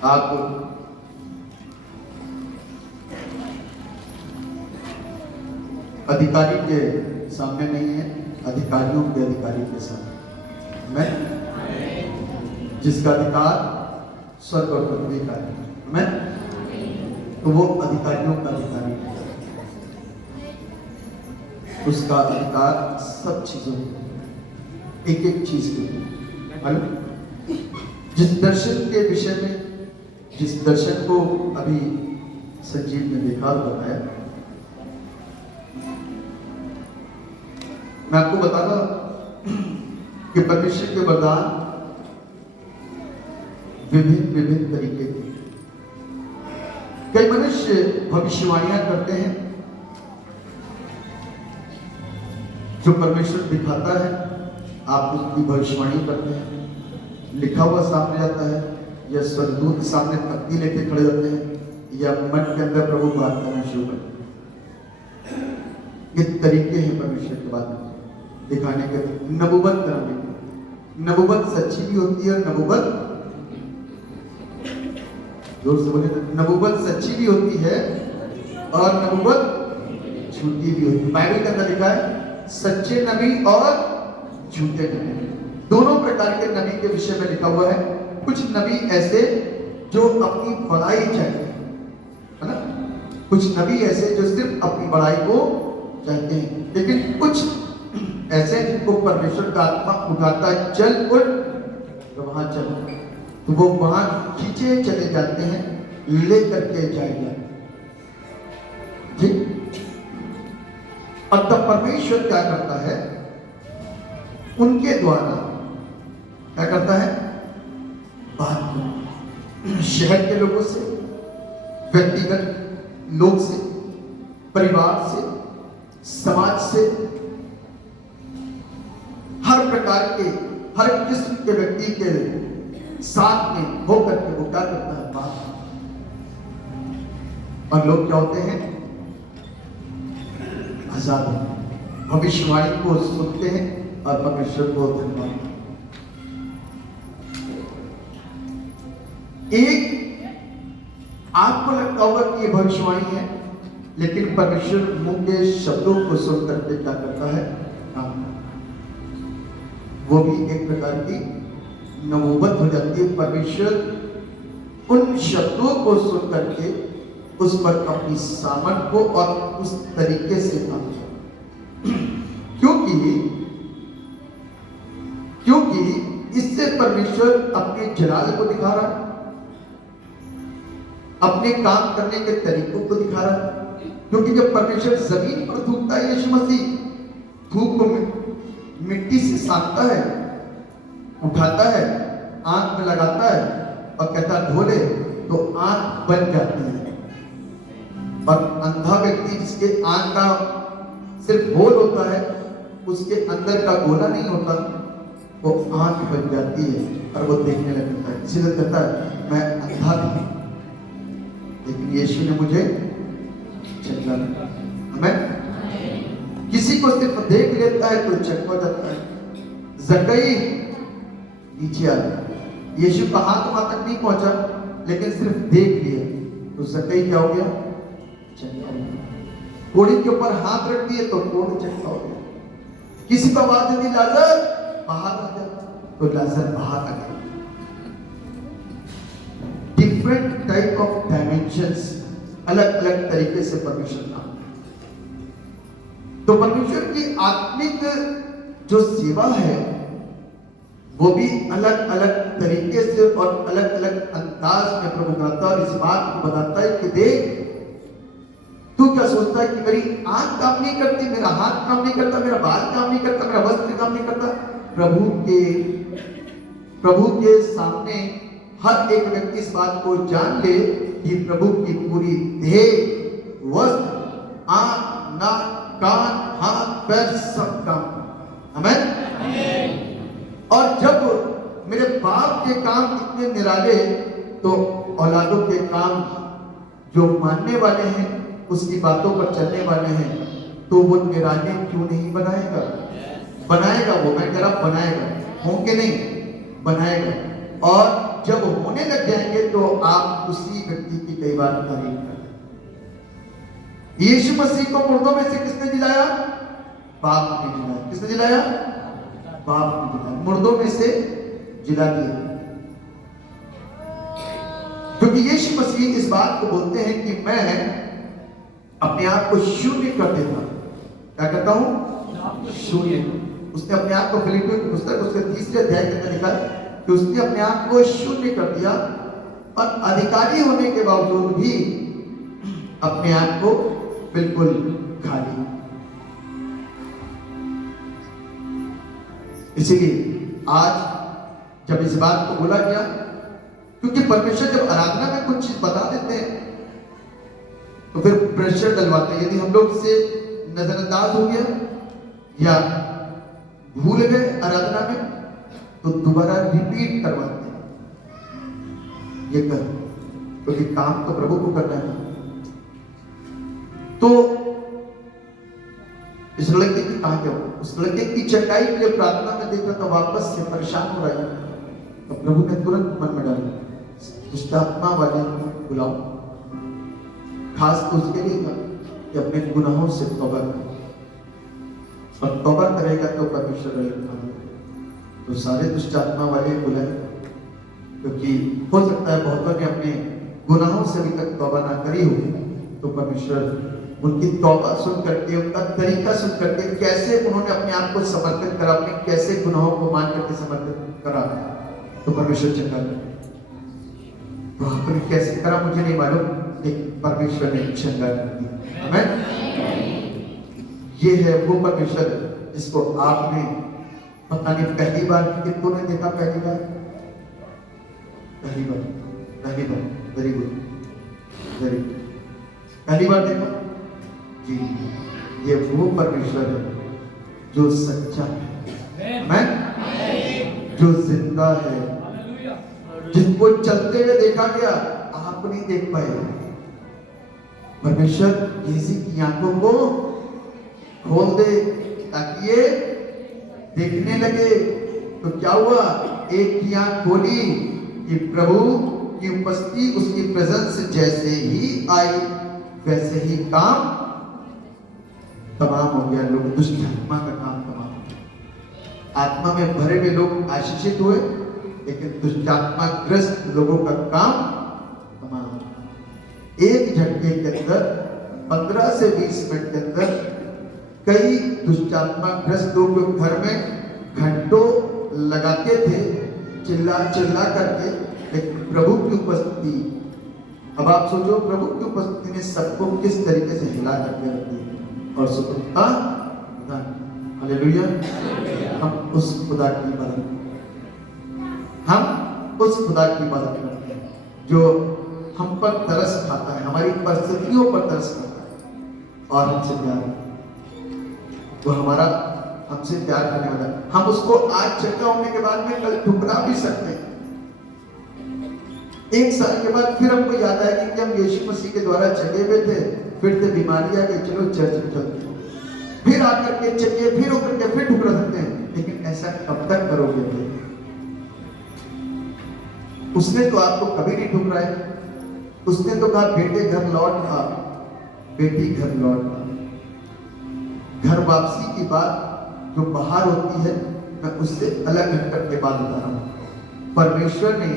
आप अधिकारी के सामने नहीं है, अधिकारियों के अधिकारी के सामने। मैं जिसका अधिकार स्वर्ग और पृथ्वी का है, मैं तो वो अधिकारियों का अधिकारी है। उसका अधिकार सब चीजों एक एक चीज के मालूम। जिस दर्शन के विषय में, जिस दर्शन को अभी संजीव ने देखा और बताया, मैं आपको बता रहा कि परमेश्वर के वरदान विभिन्न विभिन्न तरीके के। कई मनुष्य भविष्यवाणियां करते हैं, जो परमेश्वर दिखाता है आप उसकी भविष्यवाणी करते हैं, लिखा हुआ सामने जाता है, या स्वर्गदूत सामने तख्ती लेके खड़े होते हैं, या मन के अंदर प्रभु बात करना शुरू करते हैं। ये तरीके हैं परमेश्वर के बात दिखाने के, नबूवत कराने के। नबूवत सच्ची भी होती है, नबूवत जोर से बोले, नबूवत सच्ची भी होती है और नबूवत झूठी भी होती है। बाइबल के अंदर लिखा है सच्चे नबी और झूठे नबी, दोनों प्रकार के नबी के विषय में लिखा हुआ है। कुछ नबी ऐसे जो अपनी बड़ाई चाहते हैं, है ना। कुछ नबी ऐसे जो सिर्फ अपनी बड़ाई को चाहते हैं, लेकिन कुछ ऐसे जिनको परमेश्वर का आत्मा उठाता है, चल उठ तो वहां चल, तो वो वहां खींचे चले जाते हैं, लेकर के जाएगा। ठीक। और तब परमेश्वर क्या करता है, उनके द्वारा क्या करता है, बात करता। शहर के लोगों से, व्यक्तिगत लोग से, परिवार से, समाज से, हर प्रकार के, हर किस्म के व्यक्ति के साथ में होकर के वो क्या करता है, बात। और लोग क्या होते हैं, आजाद भविष्यवाणी को सुनते हैं और परमेश्वर को धन्यवाद। एक आपको लगता होगा कि ये भविष्यवाणी है, लेकिन परमेश्वर मुंह के शब्दों को सुनकर के क्या करता है, काम करता है। वो भी एक प्रकार की नबूवत हो जाती है। परमेश्वर उन शब्दों को सुन करके उस पर अपनी सामर्थ को और उस तरीके से काम करता। क्योंकि इससे परमेश्वर अपने जलाल को दिखा रहा है, अपने काम करने के तरीकों को दिखा रहा है। क्योंकि जब परमेश्वर जमीन पर थूकता है, यीशु मसीह थूक को मिट्टी से सानता है, उठाता है, आंख में लगाता है और कहता धो ले, तो आंख बन जाती है। और अंधा व्यक्ति जिसके आंख का सिर्फ होल होता है, उसके अंदर का गोला नहीं होता, वो आंख बन जाती है और वो देखने लगता है। इसीलिए कहता है मैं अंधा था, लेकिन यीशु ने मुझे चंगा किया। हमें किसी को सिर्फ देख लेता है तो चंगा हो जाता है। जक्कई नीचे आ गया, यीशु का हाथ वहां तक नहीं पहुंचा, लेकिन सिर्फ देख लिया तो जक्कई क्या हो गया, चंगा हो गया। कोड़ी के ऊपर हाथ रख दिए तो कोड़ चंगा हो गया। किसी को आवाज दी लाजर बाहर आ जा, तो लाजर बाहर आ गया। डिफरेंट टाइप ऑफ डायमेंशंस, अलग अलग तरीके से परमेश्वर काम। तो परमेश्वर की आत्मिक जो सेवा है वो भी अलग अलग तरीके से और अलग अलग अंदाज में प्रभु करता है। और इस बात को बताता है कि देख, तू क्या सोचता है कि मेरी आंख काम नहीं करती, मेरा हाथ काम नहीं करता, मेरा बाल काम नहीं करता, मेरा वस्त्र काम नहीं करता। प्रभु के सामने हर एक व्यक्ति इस बात को जान ले कि प्रभु की पूरी देह, वस्त्र, आंख, नाक, कान, हाथ, पैर सब काम। आमीन। और जब मेरे बाप के काम इतने निराले, तो औलादों के काम जो मानने वाले हैं, उसकी बातों पर चलने वाले हैं, तो वो निराले क्यों नहीं बनाएगा? बनाएगा। वो मैं कह रहा बनाएगा, होंगे नहीं, बनाएगा। और जब होने होने लग जाएंगे तो आप उसी व्यक्ति की कई बार तारीफ करते हैं। यीशु मसीह को मुर्दों में से किसने जिलाया? बाप ने जिलाया। किसने जिलाया? बाप ने जिलाया, मुर्दों में से जिला दिया। क्योंकि यीशु मसीह इस बात को बोलते हैं कि मैं अपने आप को शून्य कर देता हूं। क्या करता हूं? शून्य। उसने अपने आप को, फिलिपियों की पुस्तक उसके 3 अध्याय के अंदर लिखा कि उसने अपने आप को शून्य कर दिया और अधिकारी होने के बावजूद भी अपने आप को बिल्कुल खाली। इसीलिए आज जब इस बात को बोला गया, क्योंकि परमेश्वर जब आराधना में कुछ चीज बता देते हैं तो फिर प्रेशर डलवाते हैं। यदि हम लोग से नजरअंदाज हो गया या भूल गए आराधना में तो दोबारा रिपीट करवाते हैं, ये कर, क्योंकि काम तो प्रभु को करना है। तो इस लड़के की कहां क्या, उस लड़के की चटाई के लिए प्रार्थना में देखा तो वापस से परेशान हो रहा है। तो प्रभु ने तुरंत मन में डाला, दुष्ट आत्मा वाले को बुलाओ, खास तो उसके लिए था कि अपने गुनाहों से तौबा कर, और तौबा करेगा तो परमेश्वर रहेगा। तो सारे दुष्ट आत्मा वाले बुलाए, क्योंकि हो सकता है बहुतों ने अपने गुनाहों से अभी तक तौबा ना करी हो, तो परमेश्वर उनकी तौबा सुन करके, उनका तरीका सुन करके, कैसे उन्होंने अपने आप को समर्पित करा, अपने कैसे गुनाहों को मान करके समर्पित करा, तो परमेश्वर चंगा करे। तो आपने कैसे करा मुझे नहीं मालूम, लेकिन परमेश्वर ने चंगा कर दिया। आमीन। ये है वो परमेश्वर जिसको आपने पता नहीं पहली बार कितनों ने देखा, पहली बार, वेरी गुड, पहली बार देखा जी। ये वो परमेश्वर है जो सच्चा है, मैं जो जिंदा है, जिसको चलते हुए देखा गया, आप नहीं देख पाए। परमेश्वर किसी की आंखों को खोल दे ताकि ये देखने लगे। तो क्या हुआ, एक की आंख खोली कि प्रभु की उपस्थिति, उसकी प्रेजेंस जैसे ही आई वैसे ही काम तमाम हो गया। लोग, दुष्ट आत्मा का काम तमाम हो गया। आत्मा में भरे हुए लोग आशीषित हुए, लेकिन दुष्ट आत्मा ग्रस्त लोगों का काम तमाम हो गया। एक झटके के अंदर 15 से 20 मिनट के अंदर कई दुष्ट आत्मा ग्रस्त लोग घर में घंटों लगाते थे चिल्ला चिल्ला करके, लेकिन प्रभु की उपस्थिति, अब आप सोचो प्रभु की उपस्थिति ने सबको किस तरीके से हिला करके रख दिया। और सुखता हालेलुया। हम उस खुदा की इबादत, हम उस खुदा की इबादत करते हैं जो हम पर तरस खाता है, हमारी परिस्थितियों पर तरस खाता है और हमसे प्यार, तो हमारा हमसे प्यार करने वाला। हम उसको आज चंगा होने के बाद में कल ठुकरा भी सकते हैं। 1 साल के बाद फिर हमको याद आएगा कि हम यीशु मसीह के द्वारा चले हुए थे, फिर से बीमारी आ गई, चलो चर्च में चलते हैं, फिर आकर के चलिए, फिर होकर के फिर ठुकरा सकते हैं। लेकिन ऐसा कब तक करोगे? उसने तो आपको कभी नहीं ठुकराया। उसने तो कहा बेटे घर लौट आ, बेटी घर लौट आ। घर वापसी की बात जो बाहर होती है, मैं उससे अलग हटकर के बात बता रहा हूं। परमेश्वर ने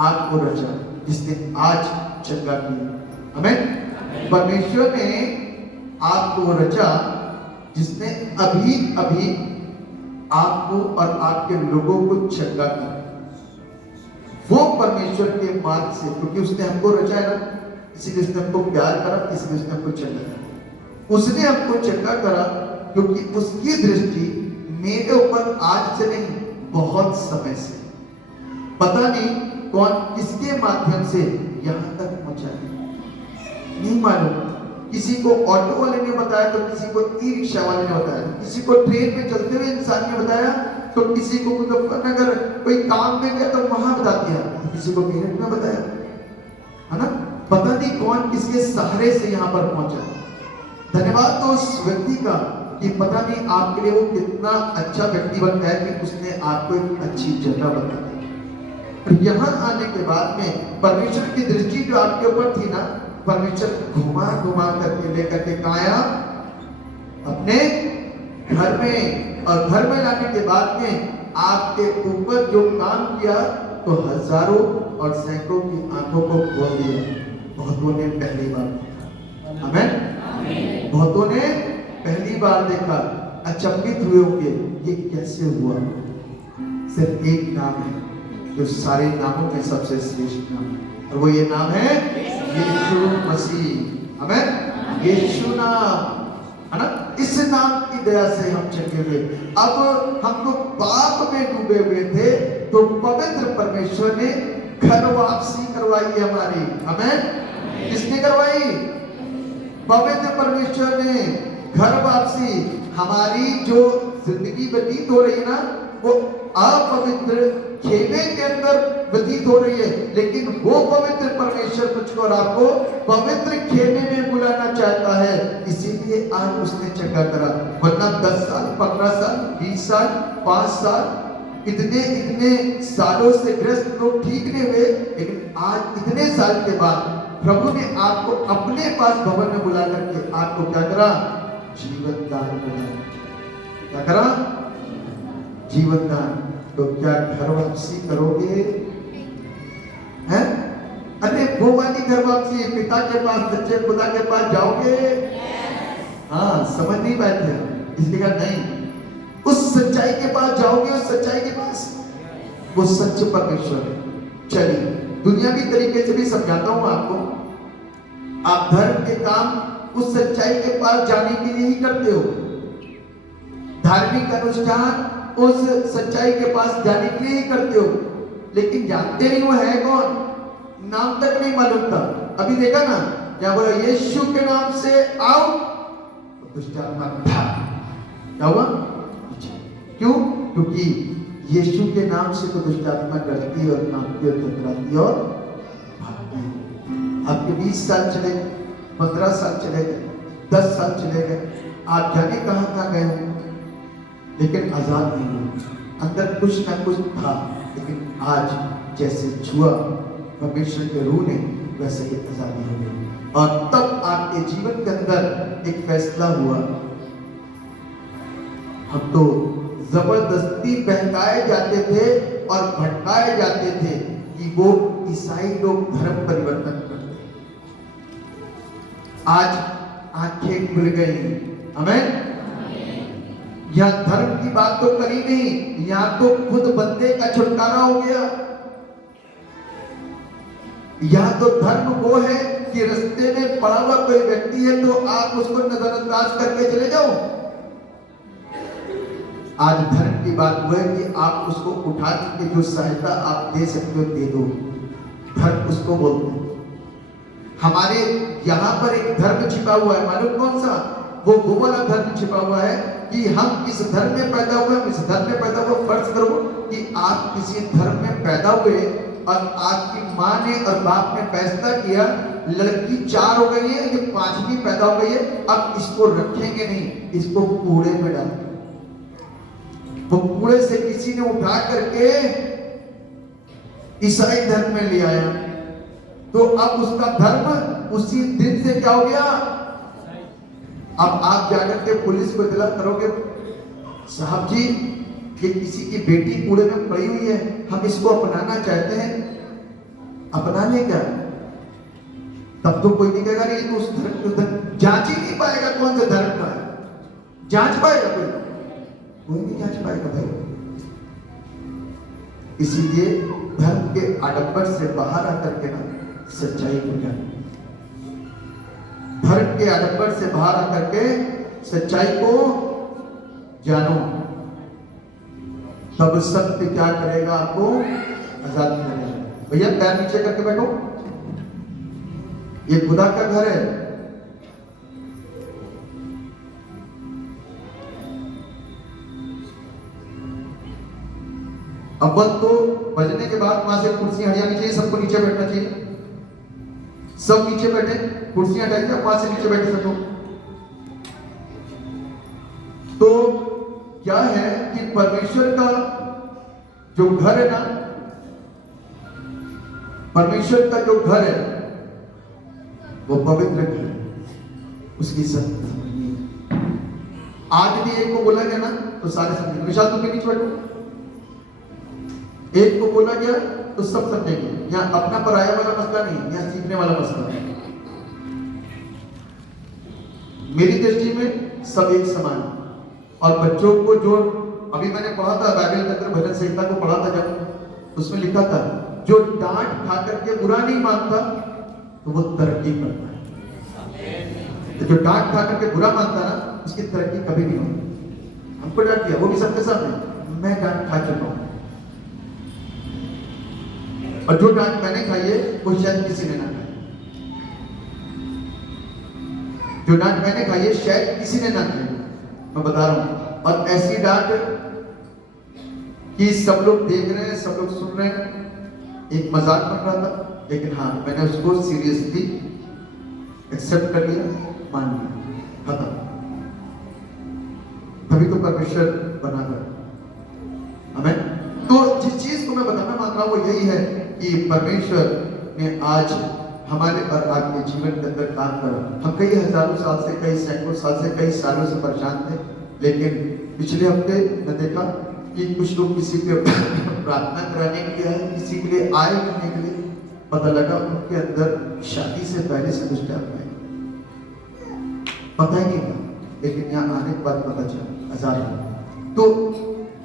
आपको रचा, जिसने आज चंगा किया। आमीन। परमेश्वर ने आपको रचा, जिसने अभी अभी आपको और आपके लोगों को चंगा किया। वो परमेश्वर के मार्ग से, क्योंकि उसने हमको रचा है ना, इसीलिए उसने हमको प्यार करा, इसलिए उसने हमको चंगा करा। उसने हमको चंगा करा क्योंकि उसकी दृष्टि मेरे ऊपर आज से नहीं, बहुत समय से, पता नहीं कौन किसके माध्यम से यहां तक पहुंचा नहीं मालूम। किसी को ऑटो वाले ने बताया, तो किसी को ई रिक्शा वाले ने बताया, किसी को ट्रेन में चलते हुए इंसान ने बताया, तो किसी को मुजफ्फरनगर कोई काम में गया तो वहां बता दिया, किसी को मेरठ में बताया, है ना। पता नहीं कौन किसके सहारे से यहाँ पर पहुंचा। धन्यवाद तो उस व्यक्ति का कि पता नहीं आपके लिए वो कितना अच्छा व्यक्ति बन गया कि उसने आपको एक अच्छी जगह बता दी। और यहाँ आने के बाद में परमेश्वर की दृष्टि जो आपके ऊपर थी ना, परमेश्वर घुमा घुमा करके लेकर के आया अपने घर में, और घर में लाने के बाद में आपके ऊपर जो काम किया तो हजारों और सैकड़ों की आंखों को खोल दिया। बहुतों ने पहली बार देखा, आमीन। बहुतों ने पहली बार देखा, अचंभित हुए होंगे ये कैसे हुआ। सिर्फ एक नाम है जो सारे नामों में सबसे श्रेष्ठ नाम है, और वो ये नाम है यीशु मसीह। आमीन। यीशु नाम है ना, इस नाम की दया से हम चले हुए। अब हम तो पाप में डूबे हुए थे, तो पवित्र परमेश्वर ने घर वापसी करवाई हमारी। आमीन। किसने करवाई? पवित्र परमेश्वर ने घर वापसी। हमारी जो जिंदगी व्यतीत हो रही है ना, वो अपवित्र खेमे के अंदर व्यतीत हो रही है, लेकिन वो पवित्र परमेश्वर मुझको और आपको पवित्र खेमे में बुलाना चाहता है। इसीलिए आज उसने चंगा करा, वरना 10 साल 15 साल 20 साल 5 साल इतने सालों से ग्रस्त लोग ठीक नहीं हुए, लेकिन आज इतने साल के बाद प्रभु ने आपको अपने पास भवन में बुला करके आपको क्या करा? जीवन दान करा। क्या करा? जीवन दान। तो क्या घर वापसी करोगे? हैं? अरे वो वाली घर वापसी, पिता के पास, सच्चे खुदा के पास जाओगे? हाँ, समझ नहीं पाते हम, इसलिए कहा नहीं, उस सच्चाई के पास जाओगे, उस सच्चाई के पास, वो सच्चे परमेश्वर है। चलिए दुनियावी तरीके से भी समझाता हूं आपको। आप धर्म के काम उस सच्चाई के पास जाने के लिए ही करते हो, धार्मिक अनुष्ठान उस सच्चाई के पास जाने के लिए ही करते हो, लेकिन जानते नहीं वो है कौन, नाम तक नहीं मालूम था। अभी देखा ना, क्या बोला? यीशु के नाम से आओ, दुष्ट आत्मा भाग। क्या हुआ? क्यों? क्योंकि यीशु के नाम से तो दुष्ट आत्मा डरती और कांपती और थर्राती और भागती। आपके 20 साल चले गए, 15 साल चले गए, 10 साल चले गए, आप जाने कहां कहां गए हो, लेकिन आजाद नहीं हुए। अंदर कुछ ना कुछ था, लेकिन आज जैसे छुआ परमेश्वर के रूह ने, वैसे ही आजादी हो गई। और तब आपके जीवन के अंदर एक फैसला हुआ। हम तो जबरदस्ती बहकाए जाते थे और भटकाए जाते थे कि वो ईसाई लोग धर्म परिवर्तन करते। आज आंखें खुल गई। आमीन। यहां धर्म की बात तो करी नहीं, यहां तो खुद बंदे का छुटकारा हो गया। यहां तो धर्म वो है कि रास्ते में पड़ा हुआ कोई व्यक्ति है तो आप उसको नजरअंदाज करके चले जाओ। आज धर्म की बात वो है कि आप उसको उठा के जो सहायता आप दे सकते हो दे दो। धर्म उसको बोलते हैं। हमारे यहाँ पर एक धर्म छिपा हुआ है, मालूम कौन सा? वो वाला धर्म छिपा हुआ है कि हम किस धर्म में पैदा हुए, हम इस धर्म में पैदा हुए। फर्ज करो कि आप किसी धर्म में पैदा हुए और आपकी माँ ने और बाप ने फैसला किया लड़की 4 हो गई है, ये 5वीं पैदा हो गई है, अब इसको रखेंगे नहीं, इसको कूड़े में डाल। वो कूड़े से किसी ने उठा करके ईसाई धर्म में ले आया, तो अब उसका धर्म उसी दिन से क्या हो गया? अब आप जाकर के पुलिस को इतला करोगे, साहब जी ये किसी की बेटी कूड़े में पड़ी हुई है, हम इसको अपनाना चाहते हैं, अपना ले क्या? तब तो कोई नहीं कहेगा नहीं तो उस धर्म जांच ही नहीं पाएगा कौन सा धर्म का है। जांच पाएगा कोई नहीं जांच पाएगा भाई। इसीलिए धर्म के आडंबर से बाहर आकर के ना सच्चाई को जानो। धर्म के आडंबर से बाहर आकर के सच्चाई को जानो, तब सत्य क्या करेगा? आपको आजाद करेगा। भैया पैर नीचे करके बैठो, ये खुदा का घर है। अव्वल तो बजने के बाद वहां से कुर्सी हटानी चाहिए, सबको नीचे बैठना चाहिए। सब नीचे बैठे, कुर्सियां हटाइए, वहां से नीचे बैठे सको। तो क्या है कि परमेश्वर का जो घर है ना, परमेश्वर का जो घर है वो पवित्र घर है, उसकी सत्ता आज भी एक को बोला गया ना तो सारे समझेंगे। विशाल तुम भी नीचे बैठो। एक को बोला गया तो सब समझेंगे। यहाँ अपना पराया वाला मसला नहीं, यहाँ सीखने वाला मसला है। मेरी दृष्टि में सब एक समान। और बच्चों को जो अभी मैंने पढ़ा था बाइबल के अंदर भजन संहिता को पढ़ा था, जब उसमें लिखा था जो डांट खा करके बुरा नहीं मानता तो वो तरक्की करता है। तो जो डांट खा करके बुरा मानता ना उसकी तरक्की कभी नहीं होगी। हमको डांट दिया, वो भी सबके सामने, मैं डांट खा चुका हूं। और जो डांट मैंने खाई है वो शायद किसी ने ना खाई। जो डांट मैंने खाई है शायद किसी ने ना खाई, मैं बता रहा हूं। और ऐसी डांट कि सब लोग देख रहे हैं, सब लोग सुन रहे हैं, एक मजाक बन रहा था, लेकिन हाँ मैंने उसको सीरियसली एक्सेप्ट कर लिया, मान लिया, खत्म। तभी तो परमेश्वर बना कर हमें। तो जिस चीज को मैं बताना मान रहा हूं वो यही है कि परमेश्वर ने आज हमारे और आपके जीवन के अंदर काम करा। हम कई हजारों साल से, कई सैकड़ों साल से, कई सालों से परेशान थे, लेकिन पिछले हफ्ते मैं देखा कि कुछ लोग किसी के प्रार्थना कराने के लिए आए, किसी के लिए आए करने के लिए, पता लगा उनके अंदर शादी से पहले से दुष्ट आत्मा है। पता ही नहीं था, लेकिन यहाँ आने के बाद पता चला हजार। तो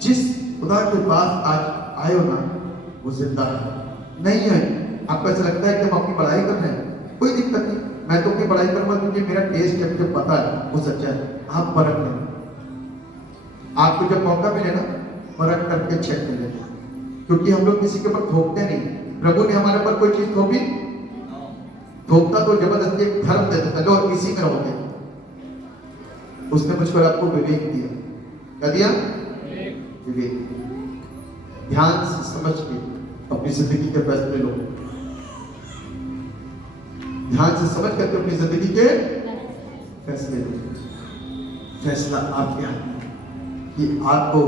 जिस खुदा के पास आज आए हो ना वो जिंदा है, नहीं है। आपको ऐसा लगता है कि हम अपनी पढ़ाई कर रहे हैं, कोई दिक्कत नहीं, मैं तो अपनी पढ़ाई करूंगा क्योंकि मेरा टेस्ट है, मुझे पता है वो सच्चा है। आप परख लें, आपको जब मौका मिले ना परख करके चेक कर लें, क्योंकि हम लोग किसी के ऊपर थोपते नहीं। प्रभु ने हमारे ऊपर कोई चीज थोपी, थोपता तो जबरदस्ती एक धर्म देता था, लो इसी में रहोगे। उसने मुझको आपको विवेक दिया, क्या दिया? विवेक। ध्यान से समझ के अपनी जिंदगी के फैसले लो, ध्यान से समझ करके अपनी जिंदगी के फैसले लो। फैसला आपके हाथ में कि आपको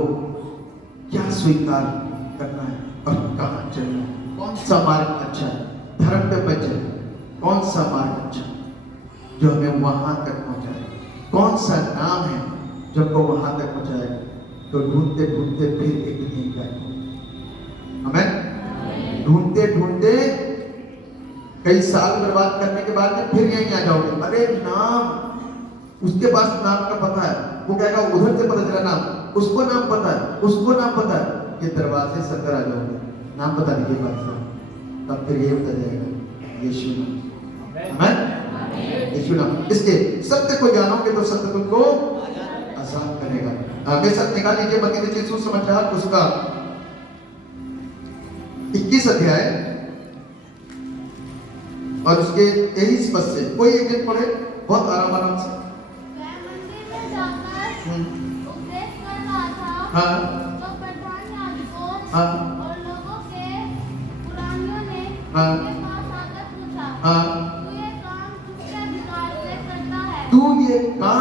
क्या स्वीकार करना है और कहां चलना है, कौन सा मार्ग अच्छा है, धर्म पे बचे, कौन सा मार्ग अच्छा जो हमें वहां तक पहुंचाए, कौन सा नाम है जो हमको वहां तक पहुंचाएगा। तो ढूंढते ढूंढते फिर एक दिन गए, हमें ढूंढते ढूंढते कई साल बर्बाद करने के बाद में फिर यहीं आ जाओगे। अरे नाम, उसके पास नाम का पता है, वो कहेगा उधर से पता चला नाम, उसको नाम पता है, उसको नाम पता है, ये दरवाजे से अंदर आ जाओगे, नाम पता नहीं के पास, तब फिर ये बता जाएगा यीशु नाम, आमीन, यीशु नाम। इसलिए सत्य को जानोगे तो सत्य तुमको आसान करेगा। मेरे साथ निकाल लीजिए मत्ती रचित सुसमाचार उसका 21 अध्याय और उसके 23 पद से कोई एक दिन पढ़े, बहुत आराम से। हाँ तो प्रधान याजकों हाँ और लोगों के पुरानियों ने हाँ उसके पास आकर पूछा, हाँ तू ये काम तू किसके अधिकार से करता है? ये काम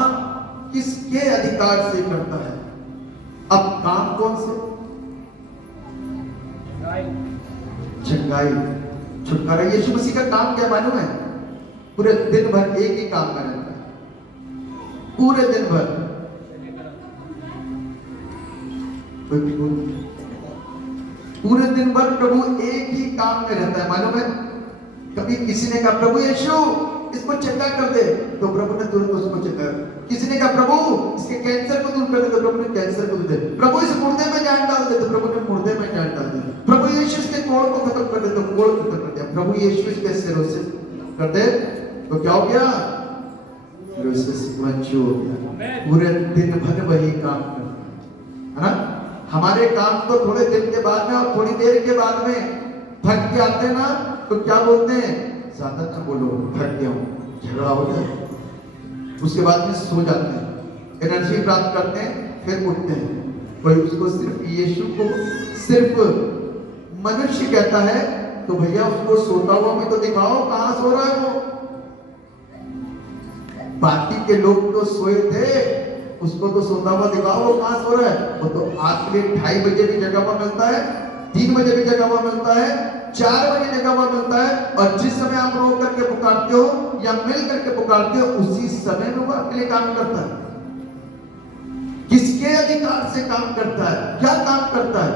किसके अधिकार से करता है? अब काम कौन से? चंगाई, छुटकारा। यीशु मसीह का काम क्या मालूम है? पूरे दिन भर एक ही काम में रहता है, पूरे दिन भर। पूरे दिन भर प्रभु एक ही काम में रहता है, मालूम है? कभी किसी ने कहा प्रभु यीशु इसको चंगा कर दे, तो प्रभु ने तुरंत उसको चंगा। किसी ने कहा प्रभु इसके कैंसर को दूर कर दे, तो प्रभु ने कैंसर को दूर दे। प्रभु इस मुर्दे में जान डाल दे, तो प्रभु ने मुर्दे में जान डाल दी। प्रभु यीशु इसके कोड़ को खत्म कर दे, तो कोड़ खत्म कर दिया। प्रभु यीशु इसके सिरों से कर दे तो क्या हो गया? हो गया। पूरे दिन भर वही काम करना है ना। हमारे काम तो थोड़े दिन के बाद में और थोड़ी देर के बाद में थक के आते ना, तो क्या बोलते हैं? ज्यादा ना बोलो, थक गया हूं, झगड़ा हो जाए। उसके बाद में सो जाते हैं, एनर्जी प्राप्त करते हैं, फिर उठते हैं। कोई उसको सिर्फ यीशु को सिर्फ मनुष्य कहता है, तो भैया उसको सोता हुआ में तो दिखाओ, कहां सो रहा है वो? बाकी के लोग तो सोए थे, उसको तो सोता हुआ दिखाओ, वो कहां सो रहा है? वो तो आपके लिए 2:30 बजे भी जगह हुआ मिलता है, 3 बजे भी जगह हुआ मिलता है, 4 बजे जगा हुआ मिलता है, और जिस समय आप रो करके पुकारते हो या मिल करके पुकारते हो, उसी समय में वो आपके लिए काम करता है। किसके अधिकार से काम करता है? क्या काम करता है?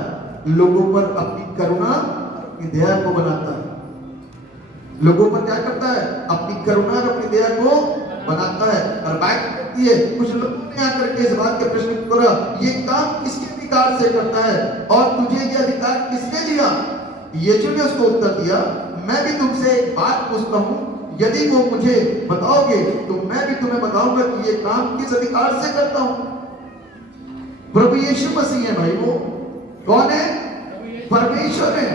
लोगों पर अपनी करुणा, अपनी दया को बनाता है। लोगों पर क्या करता है? अपनी करुणा और अपनी दया को बनाता है। और बात करती है, कुछ लोगों ने आकर के इस बात के प्रश्न करा, ये काम किसके अधिकार से करता है और तुझे ये अधिकार किसने दिया? यीशु ने उसको उत्तर दिया, मैं भी तुमसे एक बात पूछता हूं, यदि वो मुझे बताओगे तो मैं भी तुम्हें बताऊंगा कि ये काम किस अधिकार से करता हूं। प्रभु यीशु मसीह है भाई। वो कौन है? परमेश्वर है।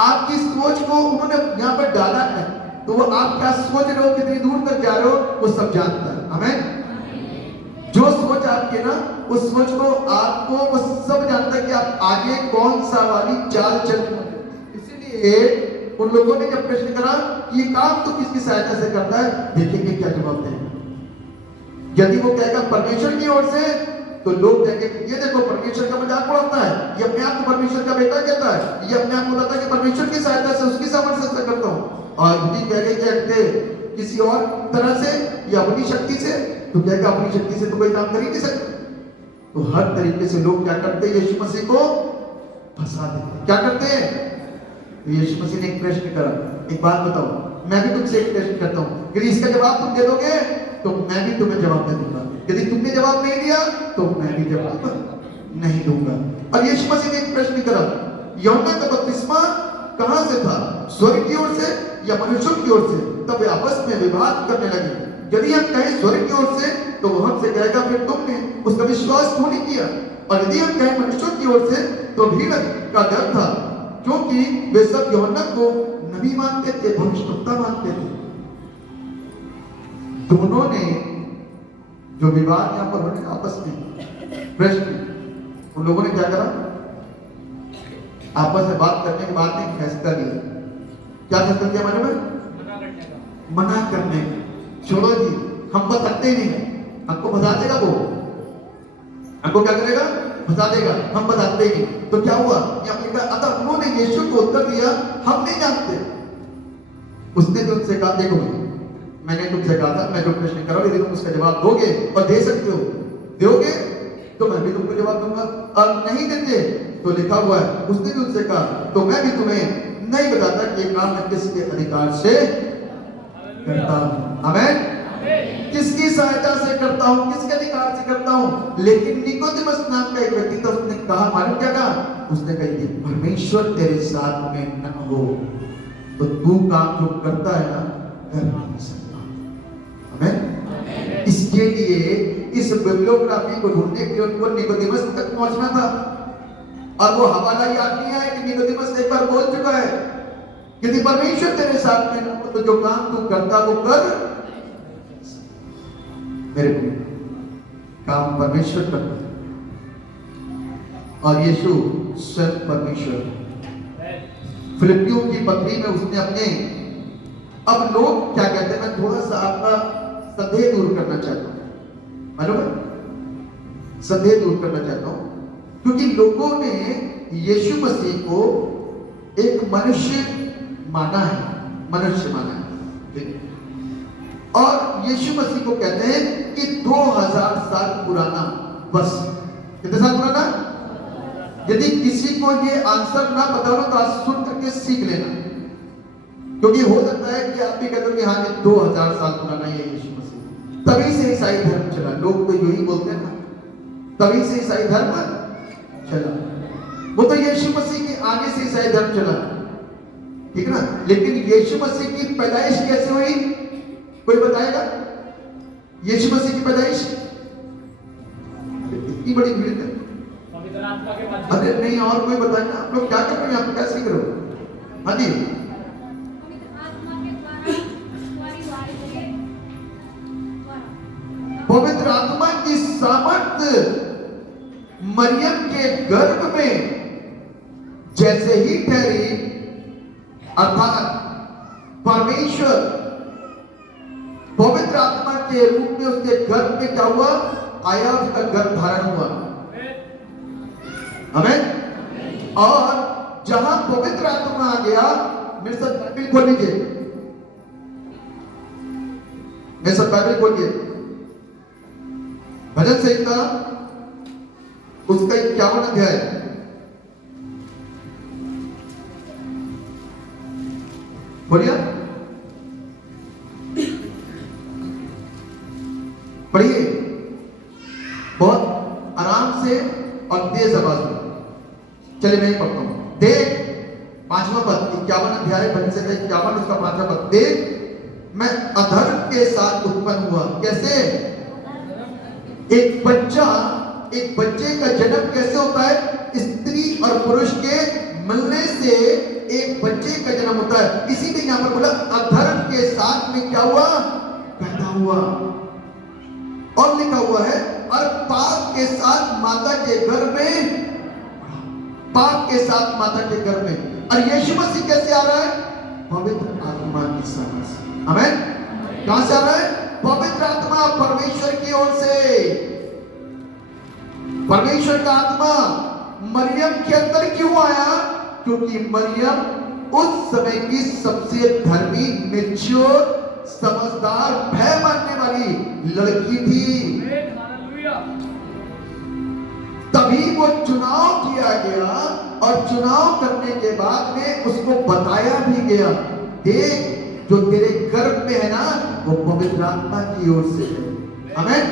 आपकी सोच को उन्होंने यहां पर डाला है, तो वो आप क्या सोच रहे हो, कितनी दूर तक जा रहे हो, वो सब जानता है। आमीन। जो सोच आपकी ना, उस सोच को आपको वो सब जानता है कि आप आगे कौन सा वाली चाल चलने वाले। इसीलिए उन लोगों ने जब प्रश्न करा ये काम तो किसकी सहायता से करता है, देखेंगे क्या जवाब देंगे। यदि वो कहेगा परमेश्वर की ओर से, तो लोग कहेंगे ये देखो परमेश्वर का मजाक उड़ाता है, ये अपने आप को परमेश्वर का बेटा कहता है, ये अपने आप को बताता है कि परमेश्वर की सहायता से, उसकी सामर्थ्य से करता हूं। और यदि कहेंगे किसी और तरह से या अपनी शक्ति से, तो कहेगा अपनी शक्ति से तो कोई काम कर ही नहीं सकता। तो हर तरीके से लोग क्या करते हैं? यीशु मसीह को फंसा देते हैं। क्या करते हैं? तो यीशु मसीह ने एक प्रश्न करा, एक बात बताओ, मैं भी तुमसे एक प्रश्न करता हूं, यदि इसका जवाब तुम दे दोगे तो मैं भी तुम्हें जवाब दे दूंगा, यदि तुमने जवाब नहीं दिया तो मैं भी जवाब नहीं दूंगा। और यीशु मसीह ने एक प्रश्न करा, यूहन्ना का बपतिस्मा कहां से था, स्वर्ग की ओर से या मनुष्यों की ओर से? तब वे आपस में विवाद करने लगे। यदि हम कहें स्वर्ग की ओर से, तो वो हमसे कहेगा फिर तुमने उसका विश्वास क्यों नहीं किया? और यदि हम कहें मनुष्यों की ओर से, तो भीड़ का डर था, क्योंकि वे सब यूहन्ना को नबी मानते थे, भविष्यवक्ता मानते थे। दोनों ने जो विवाद यहां पर होने आपस में प्रश्न, उन लोगों ने क्या करा? आपस में बात करने के बाद में फैसला लिया। क्या फैसला किया? मालूम है? मना करने। छोड़ो जी, हम बताते नहीं, हमको फंसा देगा वो, हमको क्या करेगा? फंसा देगा, हम बताते ही नहीं। तो क्या हुआ? अतः उन्होंने यीशु को उत्तर दिया, हम नहीं जानते। उसने भी उनसे कहा, देखो मैंने तुमसे कहा था, मैं जो प्रश्न कर रहा हूं, यदि तुम उसका जवाब दोगे और दे सकते हो, दोगे तो मैं भी तुमको जवाब दूंगा, और नहीं देते तो लिखा हुआ है, उसने भी उनसे कहा, तो मैं भी तुम्हें नहीं बताता कि ये काम मैं किसके अधिकार से करता हूं। आमीन। किसकी सहायता से करता हूं, किसके अधिकार से करता हूं? लेकिन निकोदेमस नाम का एक व्यक्ति था, उसने कहा, मालूम क्या कहा? उसने कहा, परमेश्वर तेरे साथ में न हो तो तू काम जो करता है ना, कर नहीं सकता। आमीन। इसके लिए इस बिब्लियोग्राफी को ढूंढने के लिए उनको निकोदेमस तक पहुंचना था, और वो हवाला याद नहीं आया कि निकोदेमस एक बार बोल चुका है, यदि परमेश्वर तेरे साथ में न हो तो जो काम तू करता वो कर। मेरे को काम परमेश्वर करता है, और यीशु स्वयं परमेश्वर। फिलिपियों की पत्री में उसने अपने, अब लोग क्या कहते हैं, मैं थोड़ा सा आपका संदेह दूर करना चाहता हूं, मालूम है? संदेह दूर करना चाहता हूं, क्योंकि लोगों ने यीशु मसीह को एक मनुष्य माना है, मनुष्य माना है, और यीशु मसीह को कहते हैं कि 2000 साल पुराना, बस कितने साल पुराना? यदि किसी को ये आंसर ना पता हो तो आज सुन करके सीख लेना, क्योंकि हो सकता है कि आप भी कहते हो कि हाँ ये 2000 साल पुराना ये यीशु मसीह। तभी से ईसाई धर्म चला, लोग तो यही बोलते हैं ना, तभी से ईसाई धर्म चला। वो तो यीशु मसीह के आने से ईसाई धर्म चला, ठीक है ना? लेकिन यीशु मसीह की पैदाइश कैसे हुई, कोई बताएगा? यीशु मसीह की पैदाइश इतनी बड़ी भीड़ है, अरे नहीं, और कोई बताएगा? आप लोग क्या कर रहे हैं, आप क्या सीख रहे हो? हाँ जी, पवित्र आत्मा की सामर्थ्य मरियम के गर्भ में जैसे ही ठहरी, अर्थात परमेश्वर पवित्र आत्मा के रूप में उसके गर्भ में क्या हुआ? आया, उसका गर्भ धारण हुआ। आमीन। और जहां पवित्र आत्मा आ गया, मेरे साथ बाइबल खोल लीजिए, मेरे साथ बाइबल खोलिए, भजन संहिता उसका 51 अध्याय, बोलिए, पढ़िए बहुत आराम से और तेज आवाज में। चलिए मैं ही पढ़ता हूं। देख, 5वां पद, 51 अध्याय भजन संहिता 51 उसका 5वां पद। देख, मैं अधर्म के साथ उत्पन्न हुआ। कैसे? एक बच्चे का जन्म कैसे होता है? स्त्री और पुरुष के मिलने से एक बच्चे का जन्म होता है। इसीलिए यहां पर बोला अधर्म के साथ में क्या हुआ? पैदा हुआ। और लिखा हुआ है और पाप के साथ माता के घर में, पाप के साथ माता के घर में। और यीशु मसीह कैसे आ रहा है? पवित्र आत्मा की समझ। आमीन। कहां से आ रहा है? पवित्र आत्मा, परमेश्वर की ओर से। परमेश्वर का आत्मा मरियम के अंदर क्यों आया? क्योंकि मरियम उस समय की सबसे धर्मी, मैच्योर, समझदार, भय मानने वाली लड़की थी। तभी वो चुनाव किया गया और चुनाव करने के बाद में उसको बताया भी गया, देख जो तेरे गर्भ में है ना वो पवित्र आत्मा की ओर से है। आमीन।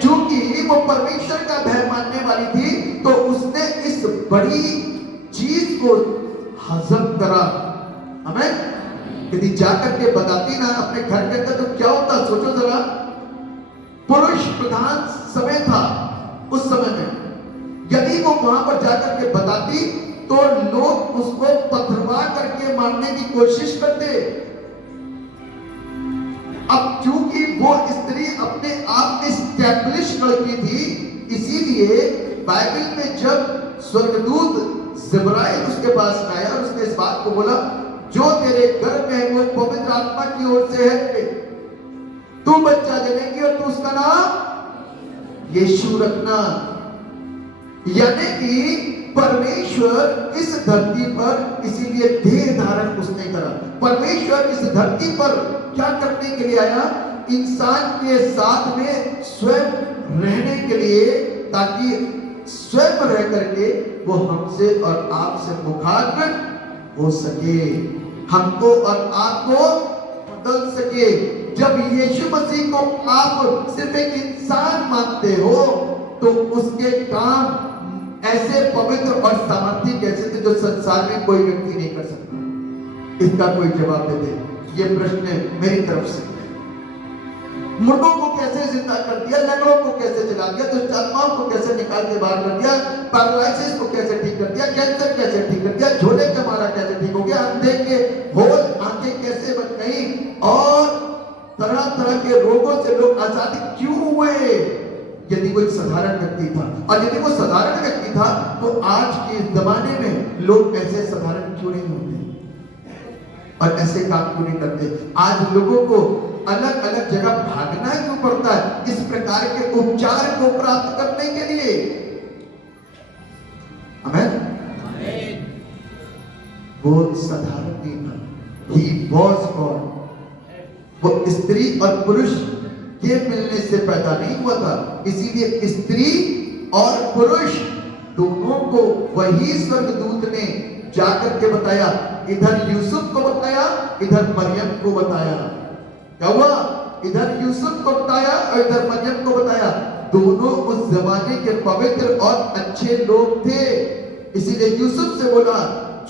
क्योंकि वो परमेश्वर का भय मानने वाली थी तो उसने इस बड़ी चीज को हजम करा। आमीन। यदि जाकर के बताती ना अपने घर के अंदर तो क्या होता? सोचो जरा, पुरुष प्रधान समय था उस समय में। यदि वो वहां पर जाकर के बताती तो लोग उसको पथरवा करके मारने की कोशिश करते। अब क्योंकि वो स्त्री अपने आप में स्टैब्लिश लड़की थी, इसीलिए बाइबल में जब स्वर्गदूत जिब्राइल उसके पास आया और उसने इस बात को बोला, जो तेरे गर्भ में है वो पवित्र आत्मा की ओर से है, तू बच्चा जनेगी और तू उसका नाम यीशु रखना। यानी कि परमेश्वर इस धरती पर, इसीलिए देह धारण उसने करा। परमेश्वर इस धरती पर क्या करने के लिए आया? इंसान के साथ में स्वयं रहने के लिए, ताकि स्वयं रह करके वो हमसे और आपसे मुखाग्र हो सके, हमको और आपको बदल सके। जब यीशु मसीह को आप सिर्फ एक इंसान मानते हो तो उसके काम ऐसे पवित्र और सामर्थ्य कैसे थे जो संसार में कोई व्यक्ति नहीं कर सकता? इसका कोई जवाब दे दे। ये प्रश्न मेरी तरफ से। मुर्दों को कैसे जिंदा कर दिया, लंगड़ों को कैसे चला दिया, दुष्ट आत्माओं को कैसे निकाल के बाहर कर दिया, पैरालिसिस को कैसे ठीक कर दिया, कैंसर कैसे ठीक कर दिया, झोले का मारा कैसे ठीक हो गया, अंधे के होल आंखें कैसे बच गई, और तरह तरह के रोगों से लोग आजाद क्यों हुए? यदि वो एक साधारण व्यक्ति था, और यदि वो साधारण व्यक्ति था तो आज के जमाने में लोग ऐसे साधारण क्यों नहीं होते और ऐसे काम क्यों नहीं करते? आज लोगों को अलग अलग जगह भागना क्यों पड़ता है इस प्रकार के उपचार को प्राप्त करने के लिए? आमीन। वो साधारण नहीं था, he was God। वो स्त्री और पुरुष के मिलने से पैदा नहीं हुआ था, इसीलिए स्त्री और पुरुष दोनों को वही स्वर्गदूत ने जाकर के बताया। इधर यूसुफ को बताया, इधर मरियम को बताया। क्या हुआ? इधर यूसुफ को बताया और इधर मरियम को बताया। दोनों उस जमाने के पवित्र और अच्छे लोग थे, इसीलिए यूसुफ से बोला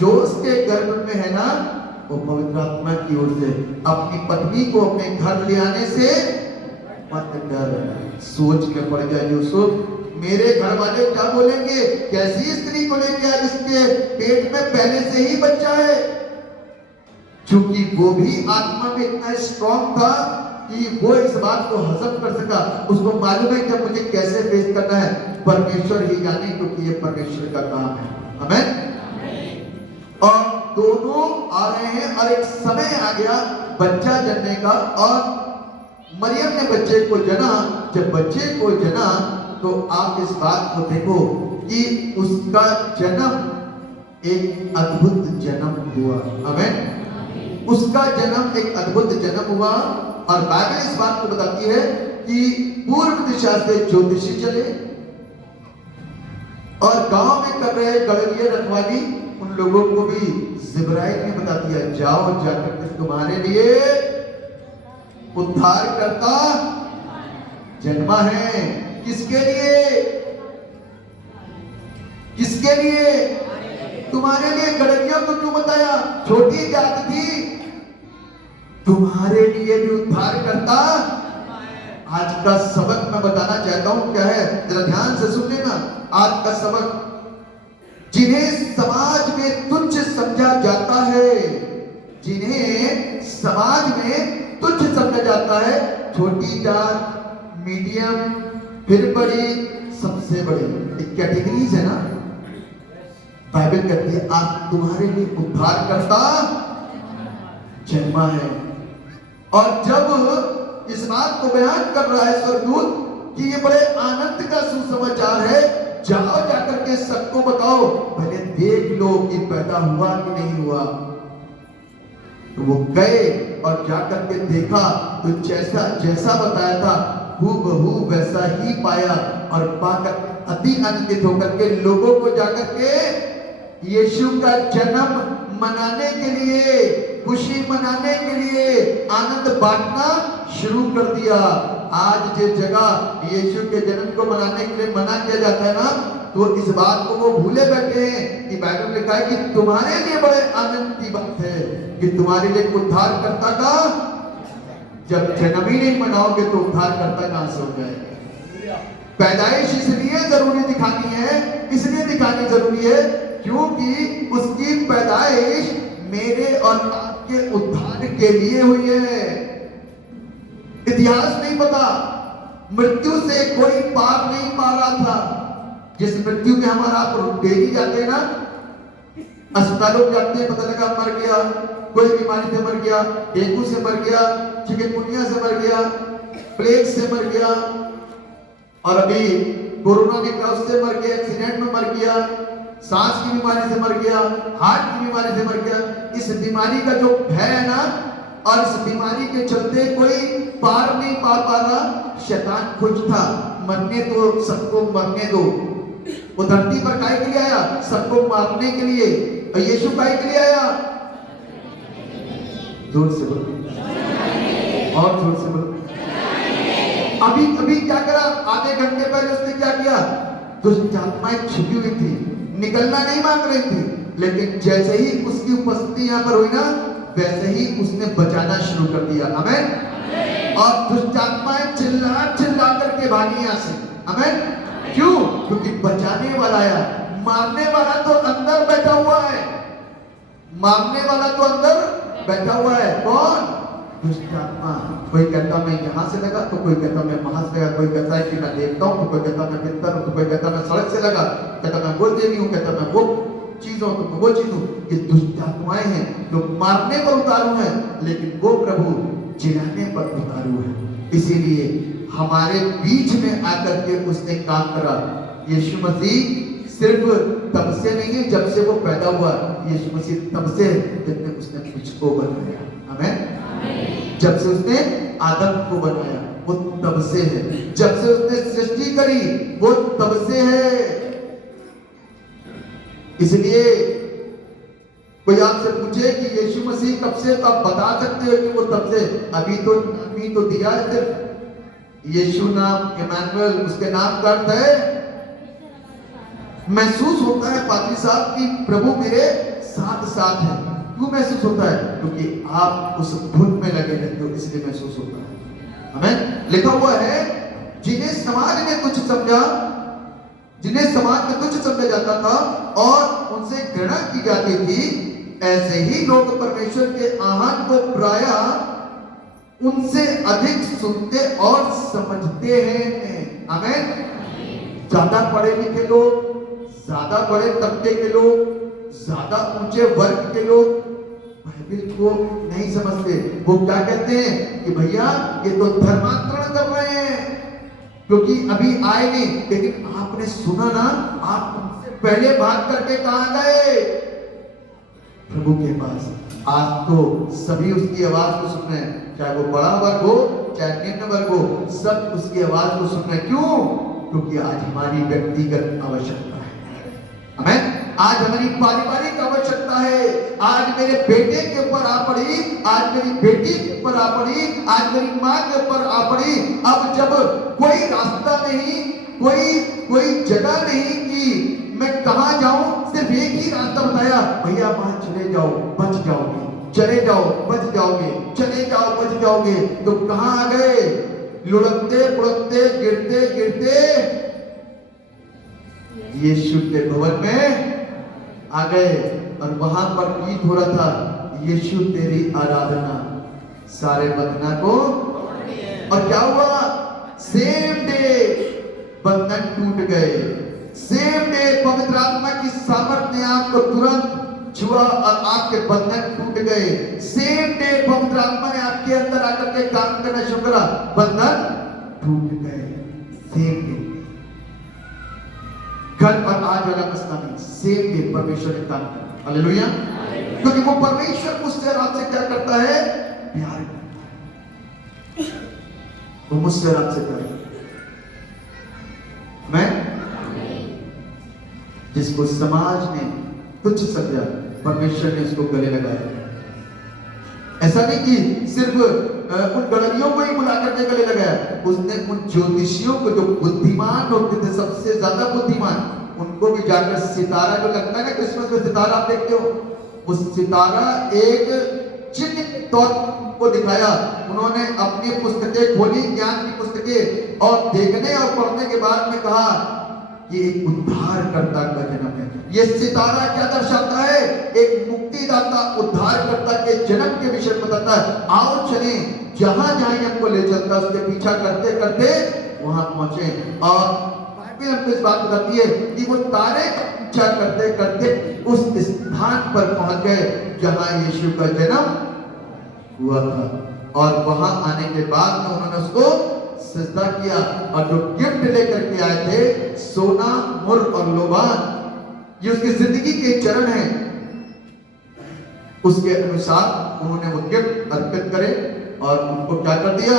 जो उसके गर्भ में है ना वो पवित्र आत्मा की ओर से। अपनी पत्नी को अपने घर ले आने से मत डर। सोच में पड़ गया यूसुफ, मेरे घर वाले क्या बोलेंगे? कैसी स्त्री को लेके आया जिसके पेट में पहले से ही बच्चा है? क्योंकि वो भी आत्मा में इतना स्ट्रॉन्ग था कि वो इस बात को हजम कर सका। उसको मालूम है कि मुझे कैसे फेस करना है, परमेश्वर ही जाने, क्योंकि ये परमेश्वर का काम है। आमीन। और दोनों आ रहे हैं और एक समय आ गया बच्चा जनने का, और मरियम ने बच्चे को जना। जब बच्चे को जना तो आप इस बात को देखो कि उसका जन्म एक अद्भुत जन्म हुआ। आमीन। उसका जन्म एक अद्भुत जन्म हुआ और बाइबल इस बात को बताती है कि पूर्व दिशा से ज्योतिषी चले और गांव में कर रहे गड़रिये रखवाली उन लोगों को भी जिब्राइल ने बता दिया, जाओ जाकर के तुम्हारे लिए उद्धार करता जन्मा है। किसके लिए? किसके लिए? तुम्हारे लिए। गड़रियों को क्यों बताया? छोटी जात थी, तुम्हारे लिए भी उद्धार करता। आज का सबक मैं बताना चाहता हूं क्या है, जरा ध्यान से सुन लेना। आज का सबक, जिन्हें समाज में तुच्छ समझा जाता है, जिन्हें समाज में तुच्छ समझा जाता है, छोटी जात, मीडियम, फिर बड़ी, सबसे बड़ी, एक कैटेगरीज है ना। बाइबल कहती है आज तुम्हारे लिए उद्धार करता जन्मा है। और जब इस बात को बयान कर रहा है स्वर्गदूत कि ये बड़े आनंद का सुसमाचार है, जाओ जाकर के सबको बताओ, पहले देख लो कि पैदा हुआ कि नहीं हुआ। तो वो गए और जाकर के देखा तो जैसा जैसा बताया था हूबहू वैसा ही पाया और पाकर अति आनंदित होकर के लोगों को जाकर के यीशु का जन्म मनाने के लिए, खुशी मनाने के लिए, आनंद बांटना शुरू कर दिया। आज जिस जगह यीशु के जन्म को मनाने के लिए मना किया जाता है ना, तो इस बात को वो भूले बैठे हैं कि बाइबल में लिखा है कि तुम्हारे लिए बड़े आनंद की बात है कि तुम्हारे लिए उद्धार करता का जब जन्म ही नहीं मनाओगे तो उद्धार करता कहां से हो जाएगा। पैदाइश इसलिए जरूरी दिखानी है, इसलिए दिखानी जरूरी है क्योंकि उसकी पैदाइश मेरे और आपके उद्धार के लिए हुई है। इतिहास नहीं पता, मृत्यु से कोई पार नहीं पा रहा था। जिस मृत्यु में हमारा आप डेली जाते हैं ना, अस्पतालों जाते हैं, पता लगा मर गया, कोई बीमारी से मर गया, डेंगू से मर गया, चिकनगुनिया से मर गया, प्लेग से मर गया, और अभी कोरोना ने कहा उससे मर गया, एक्सीडेंट में मर गया, सांस की बीमारी से मर गया, हार्ट की बीमारी से मर गया। इस बीमारी का जो भय है ना, और इस बीमारी के चलते कोई पार नहीं पा रहा। शैतान खुश था, मरने दो सबको, मरने दो। वो धरती पर काहे के लिए आया? सबको मारने के लिए। और यीशु काहे के लिए आया? जोर से बोलो, और जोर से बोलो। अभी क्या करा? आधे घंटे पहले उसने क्या किया? दुष्ट आत्माएं छिपी हुई थी, निकलना नहीं मांग रही थी, लेकिन जैसे ही उसकी उपस्थिति यहाँ पर हुई ना, वैसे ही उसने बचाना शुरू कर दिया। आमेन। और दुष्ट आत्माएं चिल्ला करके भागी यहाँ से। आमेन। क्यों? क्योंकि बचाने वाला आया। मारने वाला तो अंदर बैठा हुआ है, मारने वाला तो अंदर बैठा हुआ है। कौन? दुष्ट आत्मा। कोई कहता मैं यहाँ से लगा, तो कोई कहता मैं वहां से लगा, कोई कहता है कि मैं देखता हूँ, तो कोई कहता मैं भीतर हूँ, तो कोई कहता मैं सड़क से लगा, कहता मैं वो देवी हूँ, कहता मैं वो चीज हूँ, तो वो चीज हूँ। ये दुष्ट आत्माएं हैं जो मारने पर उतारू है, लेकिन वो प्रभु जिलाने पर उतारू है। इसीलिए हमारे बीच में आकर के उसने काम करा। यीशु मसीह सिर्फ तब से नहीं है जब से वो पैदा हुआ, यीशु मसीह तब से जब उसने मुझको बनाया। आमेन। जब से उसने आदम को बनाया वो तब से है, जब से उसने सृष्टि करी वो तब से है। इसलिए कोई आपसे पूछे कि यीशु मसीह कब से, तो आप बता सकते हो कि वो तब से। अभी तो दिया है सिर्फ यीशु नाम, इमैनुअल, उसके नाम का अर्थ है महसूस होता है पादरी साहब कि प्रभु मेरे साथ साथ है। क्यों महसूस होता है? क्योंकि आप उस धुन में लगे रहते हो, इसलिए महसूस होता है। हमें लिखा हुआ है जिन्हें समाज ने तुच्छ समझा, जिन्हें समाज में तुच्छ समझा जाता था और उनसे घृणा की जाती थी, ऐसे ही लोग परमेश्वर के आह्वान को प्रायः उनसे अधिक सुनते और समझते हैं। आमेन। ज्यादा पढ़े लिखे लोग, ज्यादा बड़े तबके के लोग, ज्यादा ऊंचे वर्ग के लोग बाइबल को नहीं समझते। वो क्या कहते हैं कि भैया ये तो धर्मांतरण कर रहे हैं, क्योंकि अभी आए नहीं। लेकिन आपने सुना ना, आप उनसे पहले भाग करके कहां गए? प्रभु के पास। आज तो सभी उसकी आवाज को सुन रहे हैं, चाहे वो बड़ा वर्ग हो चाहे निम्न वर्ग हो, सब उसकी आवाज को सुन रहे हैं। क्यों? क्योंकि आज हमारी व्यक्तिगत आवश्यकता है। आमीन। आज हमारी पारिवारिक आवश्यकता है। आज मेरे बेटे के ऊपर आ पड़ी, आज मेरी बेटी के ऊपर आ पड़ी, आज मेरी माँ के ऊपर आ पड़ी। अब जब कोई रास्ता नहीं, कोई जगह नहीं कि मैं कहां जाऊं, सिर्फ एक ही रास्ता बताया, भैया वहां चले जाओ बच जाओगे, चले जाओ बच जाओगे, चले जाओ बच जाओगे। तो कहां आ गए? लुढ़कते पुढ़कते गिरते गिरते यीशु के भवन में आ गए। और वहां पर गीत हो रहा था, यीशु तेरी आराधना सारे बंधना को। और क्या हुआ? सेम डे बंधन टूट गए। सेम डे पवित्र आत्मा की सामर्थ्य ने आपको तुरंत छुआ और आपके बंधन टूट गए। सेम डे पवित्र आत्मा ने आपके अंदर आकर के काम करना शुरू करा, बंधन टूट गए। सेम डे कल और आज वाला मसला नहीं, सेम डे परमेश्वर ने काम किया। हालेलुया। क्योंकि वो परमेश्वर मुझसे और आपसे क्या करता है? प्यार करता है। वो मुझसे और आपसे प्यार करता है। मैं जिसको समाज ने तुच्छ समझा, परमेश्वर ने उसको गले लगाया। ऐसा नहीं कि सिर्फ उन गड़रियों को ही बुला करके गले लगाया, उसने उन ज्योतिषियों को जो बुद्धिमान होते थे, सबसे ज्यादा बुद्धिमान, उनको भी जाकर सितारा जो लगता है ना क्रिसमस में सितारा आप देखते हो, उस सितारा एक चिन्ह के तौर को दिखाया। उन्होंने अपनी पुस्तकें खोली, ज्ञान की पुस्तकें, और देखने और पढ़ने के बाद में कहा कि एक उद्धारकर्ता का जन्म है। ये सितारा क्या दर्शाता है? एक मुक्तिदाता उद्धारकर्ता के जन्म के विषय बताता है। आओ चले, जहां जहां हमको ले चलता है उसके पीछा करते करते वहां पहुंचे। और बाइबल हमको इस बात बताती है कि वो तारे का पीछा करते करते उस स्थान पर पहुंच गए जहां यीशु का जन्म हुआ था। और वहां आने के बाद में उन्होंने उसको सजदा किया, और जो गिफ्ट लेकर के आए थे, सोना, मुर और लोबान, ये उसकी जिंदगी के चरण हैं, उसके अनुसार उन्होंने वो गिफ्ट अर्पित करे और उनको क्या कर दिया?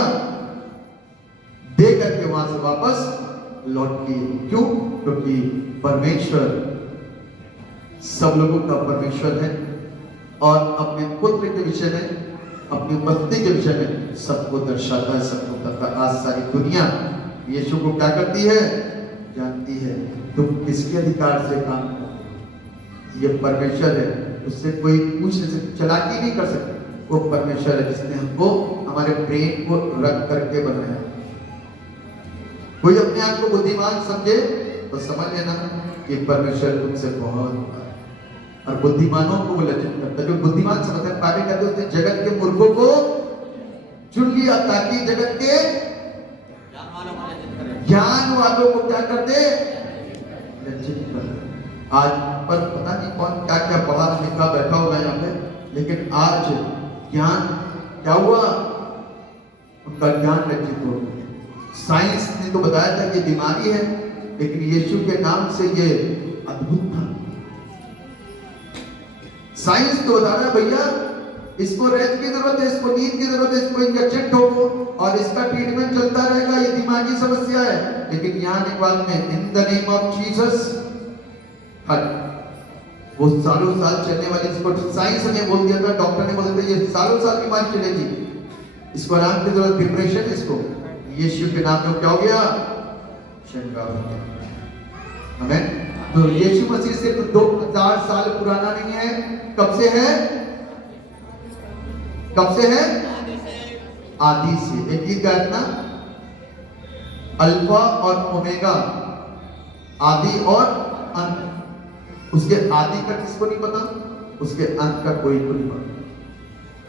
दे करके वहां से वापस लौट लिए। क्यों? क्योंकि परमेश्वर सब लोगों का परमेश्वर है और अपने पुत्र के विषय में, अपनी उपस्थिति के विषय में सबको दर्शाता है, सबको बताता है। आज सारी दुनिया यीशु को क्या करती है? जानती है। तुम किसके अधिकार से काम करते हो? ये परमेश्वर है, उससे कोई पूछ नहीं सकता, चालाकी नहीं कर सकता। वो परमेश्वर है जिसने हमको, हमारे ब्रेन को रख करके बनाया। कोई अपने आप को बुद्धिमान समझे तो समझ लेना कि परमेश्वर तुमसे बहुत बड़ा है। और बुद्धिमानों को वो लज्जित करता है। जो बुद्धिमान समझता है, बाइबल कहते हैं उसने जगत के मूर्खों को चुन लिया ताकि जगत के ज्ञान वालों को क्या कर दे? लज्जित कर दे। आज पर पता नहीं कौन क्या क्या पढ़ा लिखा बैठा होगा यहाँ पे, लेकिन आज ज्ञान क्या हुआ? उनका ज्ञान लज्जित हो गया। साइंस ने तो बताया था कि बीमारी है, लेकिन यीशु के नाम से ये अद्भुत था। साइंस तो बता रहा है भैया इसको रेस्ट की जरूरत है, इसको नींद की जरूरत है, इसको इंजेक्शन ठोको और इसका ट्रीटमेंट चलता रहेगा, ये दिमागी समस्या है। लेकिन यहाँ निकवाल में in the name of Jesus, वो सालों साल चलने वाली, इसको साइंस ने बोल दिया था, डॉक्टर ने बोल दिया ये सालों साल बीमारी चलेगी, इसको आराम की जरूरत, डिप्रेशन, इसको यीशु के नाम में क्या हो गया? शंका हो गया। आमीन। तो यीशु मसीह सिर्फ 2000 साल पुराना नहीं है। कब से है? कब से है? आदि से। एक गीत गाया ना, अल्फा और ओमेगा, आदि और अंत। उसके आदि का किसको नहीं पता, उसके अंत का कोई को नहीं पता।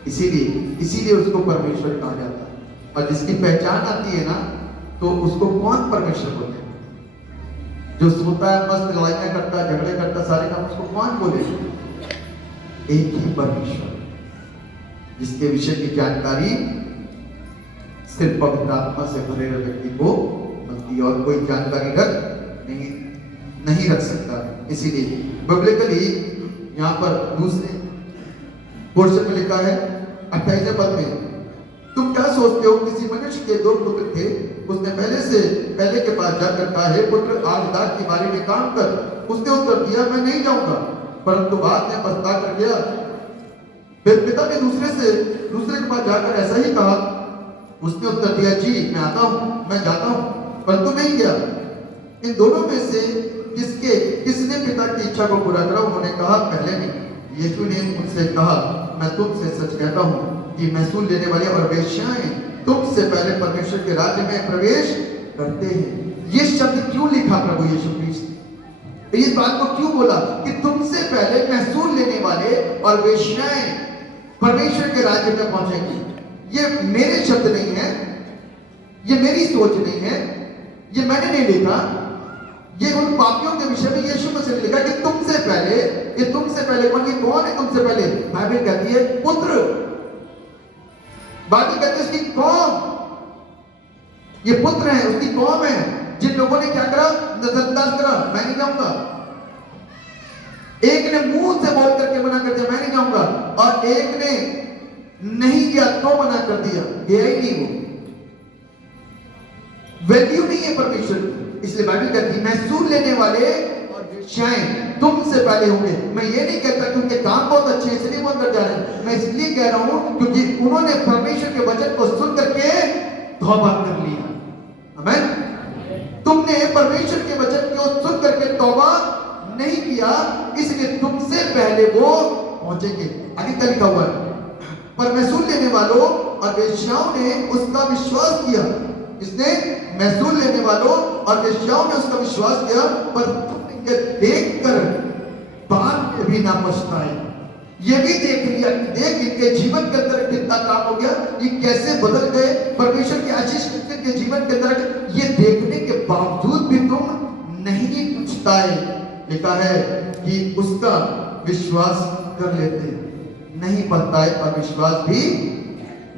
इसीलिए उसको परमेश्वर कहा जाता है। और जिसकी पहचान आती है ना, तो उसको कौन परमेश्वर बोलते हैं? जो सोता है, मस्त लड़ाइयां करता है, झगड़े करता, सारे काम, उसको कौन बोले? एक ही परमेश्वर, जिसके विषय की जानकारी सिर्फ पवित्र आत्मा से भरे हुए व्यक्ति को मिलती है और कोई जानकारी नहीं रख सकता। इसीलिए बिब्लिकली यहाँ पर दूसरे पोर्शन में लिखा है 28वें पद में, तुम क्या सोचते हो किसी मनुष्य के 2 पुत्र थे, उसने पहले के पास जाकर कहा, हे पुत्र आज दाख की बारी में काम कर। उसने उत्तर दिया, मैं नहीं जाऊंगा, परंतु बाद में पछता कर गया। फिर पिता ने दूसरे के पास जाकर ऐसा ही कहा। उसने उत्तर दिया, जी मैं आता हूं, मैं जाता हूं, परंतु नहीं गया। इन दोनों में से किसने पिता की इच्छा को पूरा करा? उन्होंने कहा, पहले ने। यीशु ने उनसे कहा, मैं तुमसे सच कहता हूं कि महसूल लेने वाले और वेश्याएं तुमसे पहले परमेश्वर के राज्य में प्रवेश करते हैं। ये शब्द क्यों लिखा प्रभु यीशु मसीह? इस बात को क्यों बोला कि तुमसे पहले महसूल लेने वाले और वेश्याएं परमेश्वर के राज्य में पहुंचेंगे? ये मेरे शब्द नहीं है, ये मेरी सोच नहीं है, ये मैंने नहीं लिखा। ये उन पापियों के विषय में यीशु मसीह ने लिखा कि तुमसे पहले, ये तुमसे पहले कौन? ये कौन है तुमसे पहले? बाइबल कहती है पुत्र। बाइबल कहती है उसकी कौम, ये पुत्र है, उसकी कौम है, जिन लोगों ने क्या करा? नजरअंदाज करा, मैं नहीं जाऊंगा। एक ने मुंह से बोल करके मना कर दिया, मैं नहीं जाऊंगा, और एक ने नहीं किया तो मना कर दिया, गया ही नहीं। वो वैल्यू नहीं है परमेश्वर की। इसलिए बाइबल कहती है महसूल लेने वाले और वेश्याएं तुमसे पहले होंगे। मैं ये नहीं कहता कि उनके काम बहुत अच्छे हैं इसलिए वो अंदर जा रहे हैं, मैं इसलिए कह रहा हूं क्योंकि उन्होंने परमेश्वर के वचन को सुन करके तौबा कर लिया। आमीन। तुमने परमेश्वर के वचन को सुन करके तौबा नहीं किया, इसलिए तुमसे पहले वो पहुंचेंगे। आगे क्या लिखा हुआ है? पर महसूल लेने वालों और वेश्याओं ने उसका विश्वास किया। इसने महसूल लेने वालों और वेश्याओं ने उसका विश्वास किया, पर तुमने ये देखकर बाद में भी ना पछताए। ये भी देख लिया कि देख इनके जीवन के अंदर कितना काम हो गया, ये कैसे बदल गए, परमेश्वर की आशीष के जीवन के अंदर, ये देखने के बावजूद भी तुम नहीं पछताए। लिखा है कि उसका विश्वास कर लेते, नहीं पछताए और विश्वास भी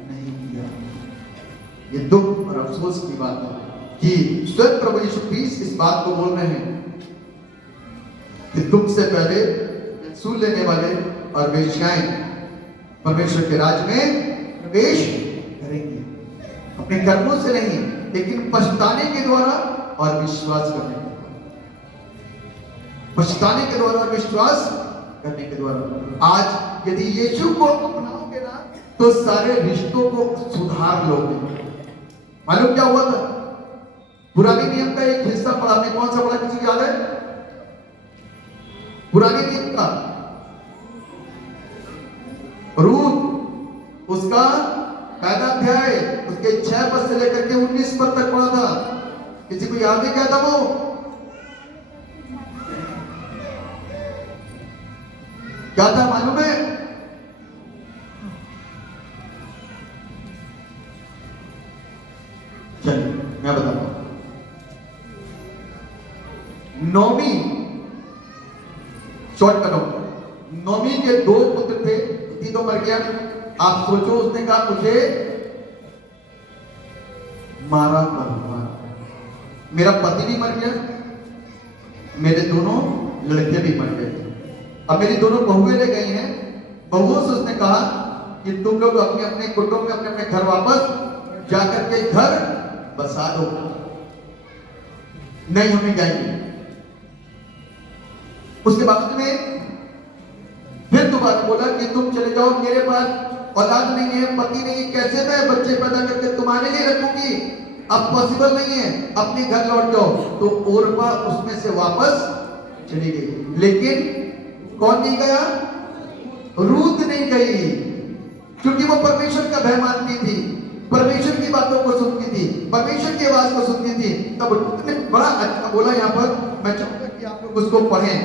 नहीं किया। ये दुख और अफसोस की बात है कि स्वयं प्रभु यीशु मसीह इस बात को बोल रहे हैं कि तुमसे पहले महसूल लेने वाले और वेश्याएं परमेश्वर के राज्य में प्रवेश करेंगे, अपने कर्मों से नहीं लेकिन पछताने के द्वारा और विश्वास करने के द्वारा, पछताने के द्वारा और विश्वास करने के द्वारा। आज यदि यीशु को अपनाओगे ना तो सारे रिश्तों को सुधार लोगे। मालूम क्या हुआ था? पुराने नियम का एक हिस्सा पढ़ा, आपने कौन सा पढ़ा, किसी को याद है? पुराने नियम का रूत, उसका पहला अध्याय, उसके 6 पद से लेकर के 19 पद तक पढ़ा था। किसी को याद है क्या था वो? क्या था मालूम है? चलिए मैं बताता हूं। नौमी, शॉर्ट करो, नौमी के 2 पुत्र थे, तीनों मर गया। आप सोचो, उसने कहा मुझे मारा पड़ूंगा, मेरा पति भी मर गया, मेरे दोनों लड़के भी मर गए, अब मेरी दोनों बहुएं रह गई हैं। बहुओं से उसने कहा कि तुम लोग अपने अपने कुटुंब में अपने अपने घर वापस जाकर के घर बसा दो, नहीं हमें जाएंगे। उसके बाद में फिर दोबारा बोला कि तुम चले जाओ, मेरे पास औलाद नहीं है, पति नहीं है, कैसे मैं बच्चे पैदा करके तुम्हारे लिए रखूंगी, अब पॉसिबल नहीं है, अपने घर लौट जाओ। तो ओरपा उसमें से वापस चली गई, लेकिन कौन नहीं गया? रूत नहीं गई, क्योंकि वो परमेश्वर का भय मानती थी, परमेश्वर की बातों को सुनती थी, परमेश्वर की आवाज को सुनती थी। तब रूत ने बड़ा अच्छा बोला। यहां पर मैं चाहूंगा कि आप लोग उसको पढ़ें,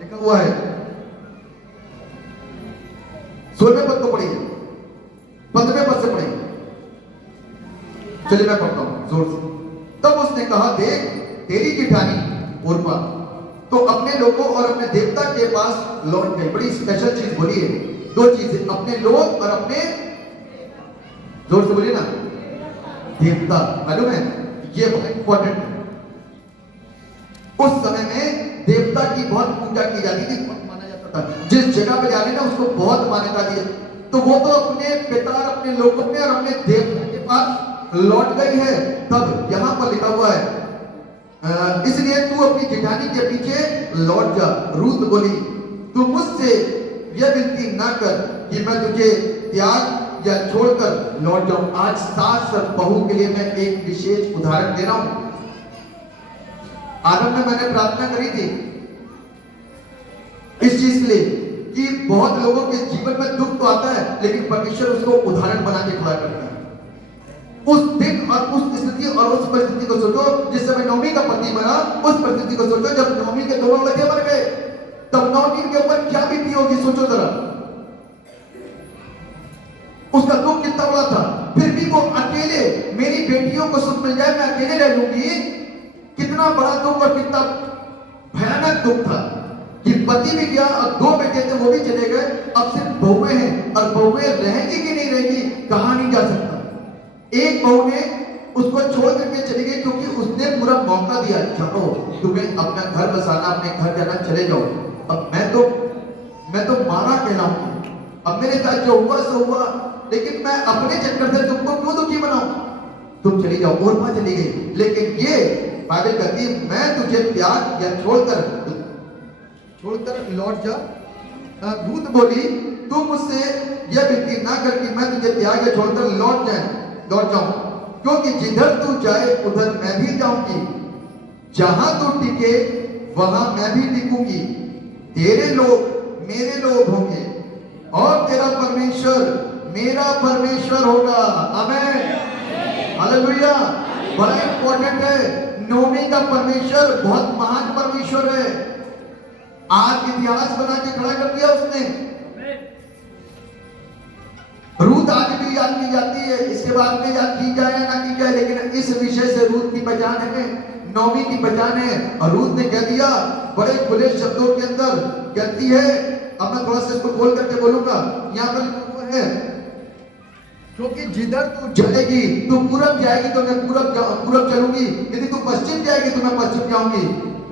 लिखा हुआ है 16वें पद को पढ़िए, 15वें पद से पढ़िए। चलिए मैं पढ़ता हूं जोर से। तब उसने कहा, देख तेरी जेठानी ओरपा तो अपने लोगों और अपने देवता के पास लौट गई। बड़ी स्पेशल चीज बोली है, 2 चीजें, अपने लोग और अपने, जोर से बोलिए ना, देवता। मालूम है ये बहुत इंपॉर्टेंट है। उस समय में देवता की बहुत पूजा की जाती थी, बहुत माना जाता सकता। जिस जगह पे जा रहे ना उसको बहुत मान्यता दी है, तो वो तो अपने पिता अपने लोगों में और अपने देवता के पास लौट गई है। तब यहाँ पर लिखा हुआ है इसलिए तू अपनी जेठानी के पीछे लौट जा। रूत बोली तू मुझसे यह विनती ना कर कि मैं तुझे त्याग या छोड़कर लौट जाऊं। आज सास और बहू के लिए मैं एक विशेष उदाहरण दे रहा हूं। आरंभ में मैंने प्रार्थना करी थी इस चीज के लिए कि बहुत लोगों के जीवन में दुख तो आता है लेकिन परमेश्वर उसको उदाहरण बना के खड़ा करता है। उस दिन और उस स्थिति और उस परिस्थिति को सोचो जिस समय नौमी का पति मरा, उस परिस्थिति को सोचो जब नौमी के दोनों लड़के मर गए, तब नौमी के ऊपर क्या बीती होगी सोचो जरा। उसका दुख कितना बड़ा था, फिर भी वो अकेले, मेरी बेटियों को सुख मिल जाए मैं अकेले रह लूंगी, कितना बड़ा दुख और कितना भयानक दुख था कि पति भी गया और दो बेटे थे वो भी चले गए, अब सिर्फ बहुएं हैं और बहुएं रहेंगी कि नहीं रहेंगी कहां नहीं जा सकता। एक बहू ने उसको छोड़ करके चली गई क्योंकि उसने पूरा मौका दिया, चलो तुम्हें अपना घर बसाना, अपने घर जाना, चले जाओ, अब मैं तो मारा कहलाऊंगी, अब मेरे साथ जो हुआ सो हुआ, लेकिन मैं अपने चक्कर से तुमको क्यों दुखी बनाऊं, तुम चली जाओ। और वहां चली गई, लेकिन ये बाइबल कहती है मैं तुझे त्याग या छोड़कर लौट जा। दूत बोली तू मुझसे यह विनती ना कर कि मैं तुझे त्याग या छोड़कर लौट जाऊं, क्योंकि जिधर तू जाए उधर मैं भी जाऊंगी, जहां तू टिके वहां मैं भी टिकूंगी, तेरे लोग मेरे लोग होंगे और तेरा परमेश्वर मेरा परमेश्वर होगा। आमीन, हालेलुया। बड़ा इंपॉर्टेंट है, नौमी का परमेश्वर बहुत महान परमेश्वर है। आज इतिहास बना के खड़ा कर दिया उसने। रूत आज भी याद की जाती है, इसके बाद में याद की जाए ना की जाए, लेकिन इस विषय से रूत की पहचान है, नौमी की पहचान है। और रूत ने कह दिया बड़े खुले शब्दों के अंदर, कहती है, अब मैं थोड़ा सा इसको खोल करके बोलूंगा, यहाँ पर लिखा है क्योंकि जिधर तू जाएगी, तू पूरब जाएगी तो मैं पूरब चलूंगी, यदि तू पश्चिम जाएगी तो मैं पश्चिम जाऊंगी,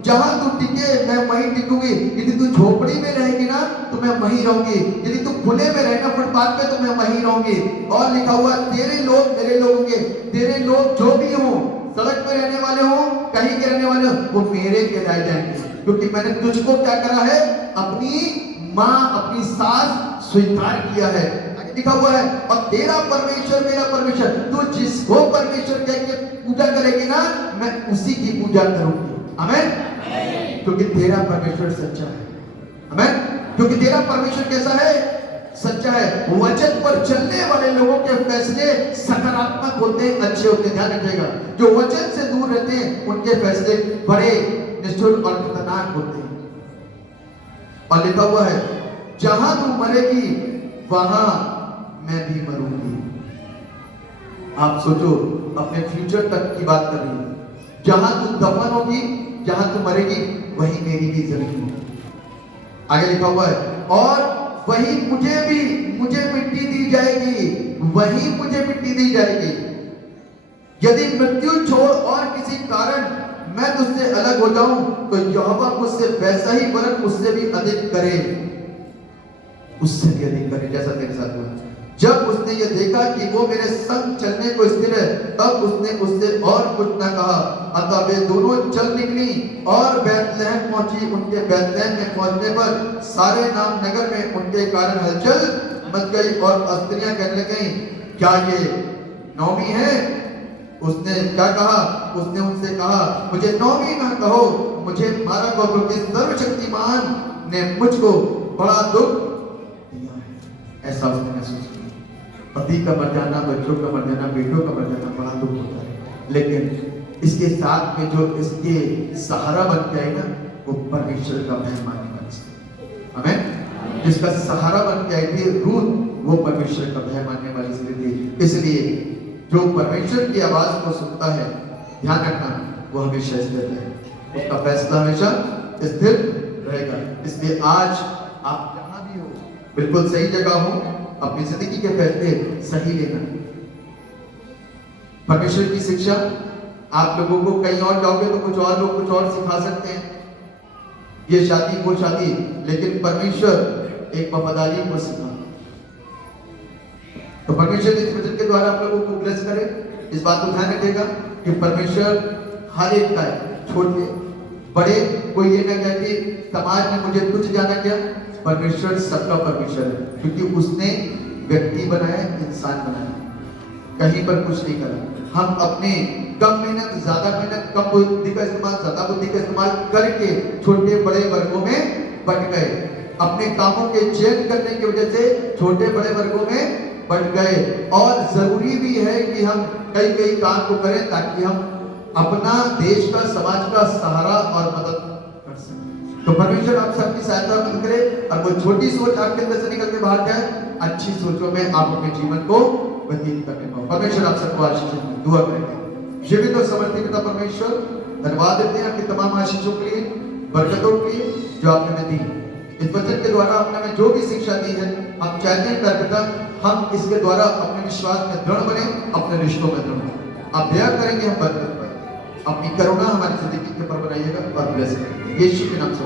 जहां तू टिके मैं वहीं टिकूंगी, यदि तू झोपड़ी में रहेगी ना तो मैं वहीं रहूंगी, यदि तू खुले में रहना फुटपाथ पे तो मैं वहीं रहूंगी। और लिखा हुआ तेरे लोग मेरे लोग होंगे, तेरे लोग जो भी हो, सड़क पे रहने वाले हो, कहीं के रहने वाले हो, वो मेरे कहलाए जाएंगे, क्योंकि मैंने तुझको क्या करा है, अपनी माँ अपनी सास स्वीकार किया है। लिखा हुआ है और तेरा परमेश्वर मेरा परमेश्वर, तू जिसको परमेश्वर कह के पूजा करेगी ना मैं उसी की पूजा करूंगी। आमीन, क्योंकि तेरा परमेश्वर सच्चा है। आमीन, क्योंकि तेरा परमेश्वर कैसा है, सच्चा है। वचन पर चलने वाले लोगों के फैसले सकारात्मक होते हैं, अच्छे होते हैं, ध्यान रखिएगा। जो वचन से दूर रहते हैं उनके फैसले बड़े निष्ठुर और खतरनाक होते हैं। और लिखा हुआ है जहां तू मरेगी वहां मैं भी मरूंगी। आप सोचो, अपने फ्यूचर तक की बात कर रही है, जहां तू दफन होगी, जहां तू मरेगी वहीं मेरी भी जमीन होगी। आगे लिखा हुआ है और वही मुझे मिट्टी दी जाएगी, वही मुझे मिट्टी दी जाएगी। यदि मृत्यु छोड़ और किसी कारण मैं तुझसे अलग हो जाऊं तो यहोवा मुझसे वैसा ही वरन उससे भी अधिक करे, उससे भी अधिक करे जैसा तेरे साथ हुआ। जब उसने ये देखा कि वो मेरे संग चलने को स्थिर है, तब उसने उससे और कुछ न कहा। अतः वे दोनों चल निकली और बैतलहम पहुंची। उनके बैतलहम में पहुंचने पर सारे नाम नगर में उनके कारण हलचल मच गई और स्त्रियां कहने लगी क्या ये नौमी है? उसने क्या कहा? उसने उनसे कहा मुझे नौमी ना कहो, मुझे मारा कहो, क्योंकि सर्वशक्तिमान ने मुझको बड़ा दुख दिया है। ऐसा उसने महसूस किया। पति का मर जाना, बच्चों का मर जाना, बेटों का मर जाना बड़ा दुख होता है, लेकिन इसके साथ में जो इसके सहारा बन के आई ना वो परमेश्वर का भय मानने वाली स्त्री। आमीन। जिसका सहारा बन के आई थी रूत, वो परमेश्वर का भय मानने वाली स्त्री थी। इसलिए जो परमेश्वर की आवाज को सुनता है, ध्यान रखना, वो हमेशा स्थिर है, उसका फैसला हमेशा स्थिर रहेगा। इसलिए आज आप जहां भी हो, बिल्कुल सही जगह हो, अपनी जिंदगी के फैसले सही लेना। परमेश्वर की शिक्षा, आप लोगों को कहीं और जाओगे तो कुछ और लोग कुछ और सिखा सकते हैं, ये शादी वो शादी, लेकिन परमेश्वर एक वफादारी को सिखा। तो परमेश्वर इस वचन के द्वारा आप लोगों को ब्लेस करे। इस बात को ध्यान रखिएगा कि परमेश्वर हर एक का है, छोटे बड़े, कोई ये ना कहे कि समाज ने मुझे तुच्छ जाना क्या। परमेश्वर सबका परमेश्वर है, क्योंकि उसने व्यक्ति बनाया, इंसान बनाया, कहीं पर कुछ नहीं करा। हम अपने कम मेहनत, ज्यादा मेहनत, कम बुद्धि का इस्तेमाल, ज्यादा बुद्धि का इस्तेमाल करके छोटे बड़े वर्गों में बंट गए। अपने कामों के चयन करने की वजह से छोटे बड़े वर्गों में बंट गए। और जरूरी भी है कि हम कई कई काम को करें ताकि हम अपना देश का, समाज का सहारा और मदद कर सकें। तो परमेश्वर आप सबकी सहायता मदद करे और वो छोटी सोच आपके अंदर से निकल के बाहर जाए, अच्छी सोचों में आप अपने जीवन को व्यतीत करने पाओ। परमेश्वर आप सबको आशीष दे। दुआ करेंगे। जीवित और समर्थी पिता परमेश्वर, धन्यवाद देते हैं आपकी तमाम आशीषों के लिए, बरकतों के लिए जो आपने हमें दी। इस वचन के द्वारा आपने हमें जो भी शिक्षा दी है, हम चाहते हैं पिता हम इसके द्वारा अपने विश्वास में दृढ़ बने, अपने रिश्तों में दृढ़ बने। आप दया करेंगे, हम बरकत पाएंगे। अपनी करुणा हमारी जिंदगी के ऊपर बनाइएगा और ब्लेस करेंगे। यीशु के नाम से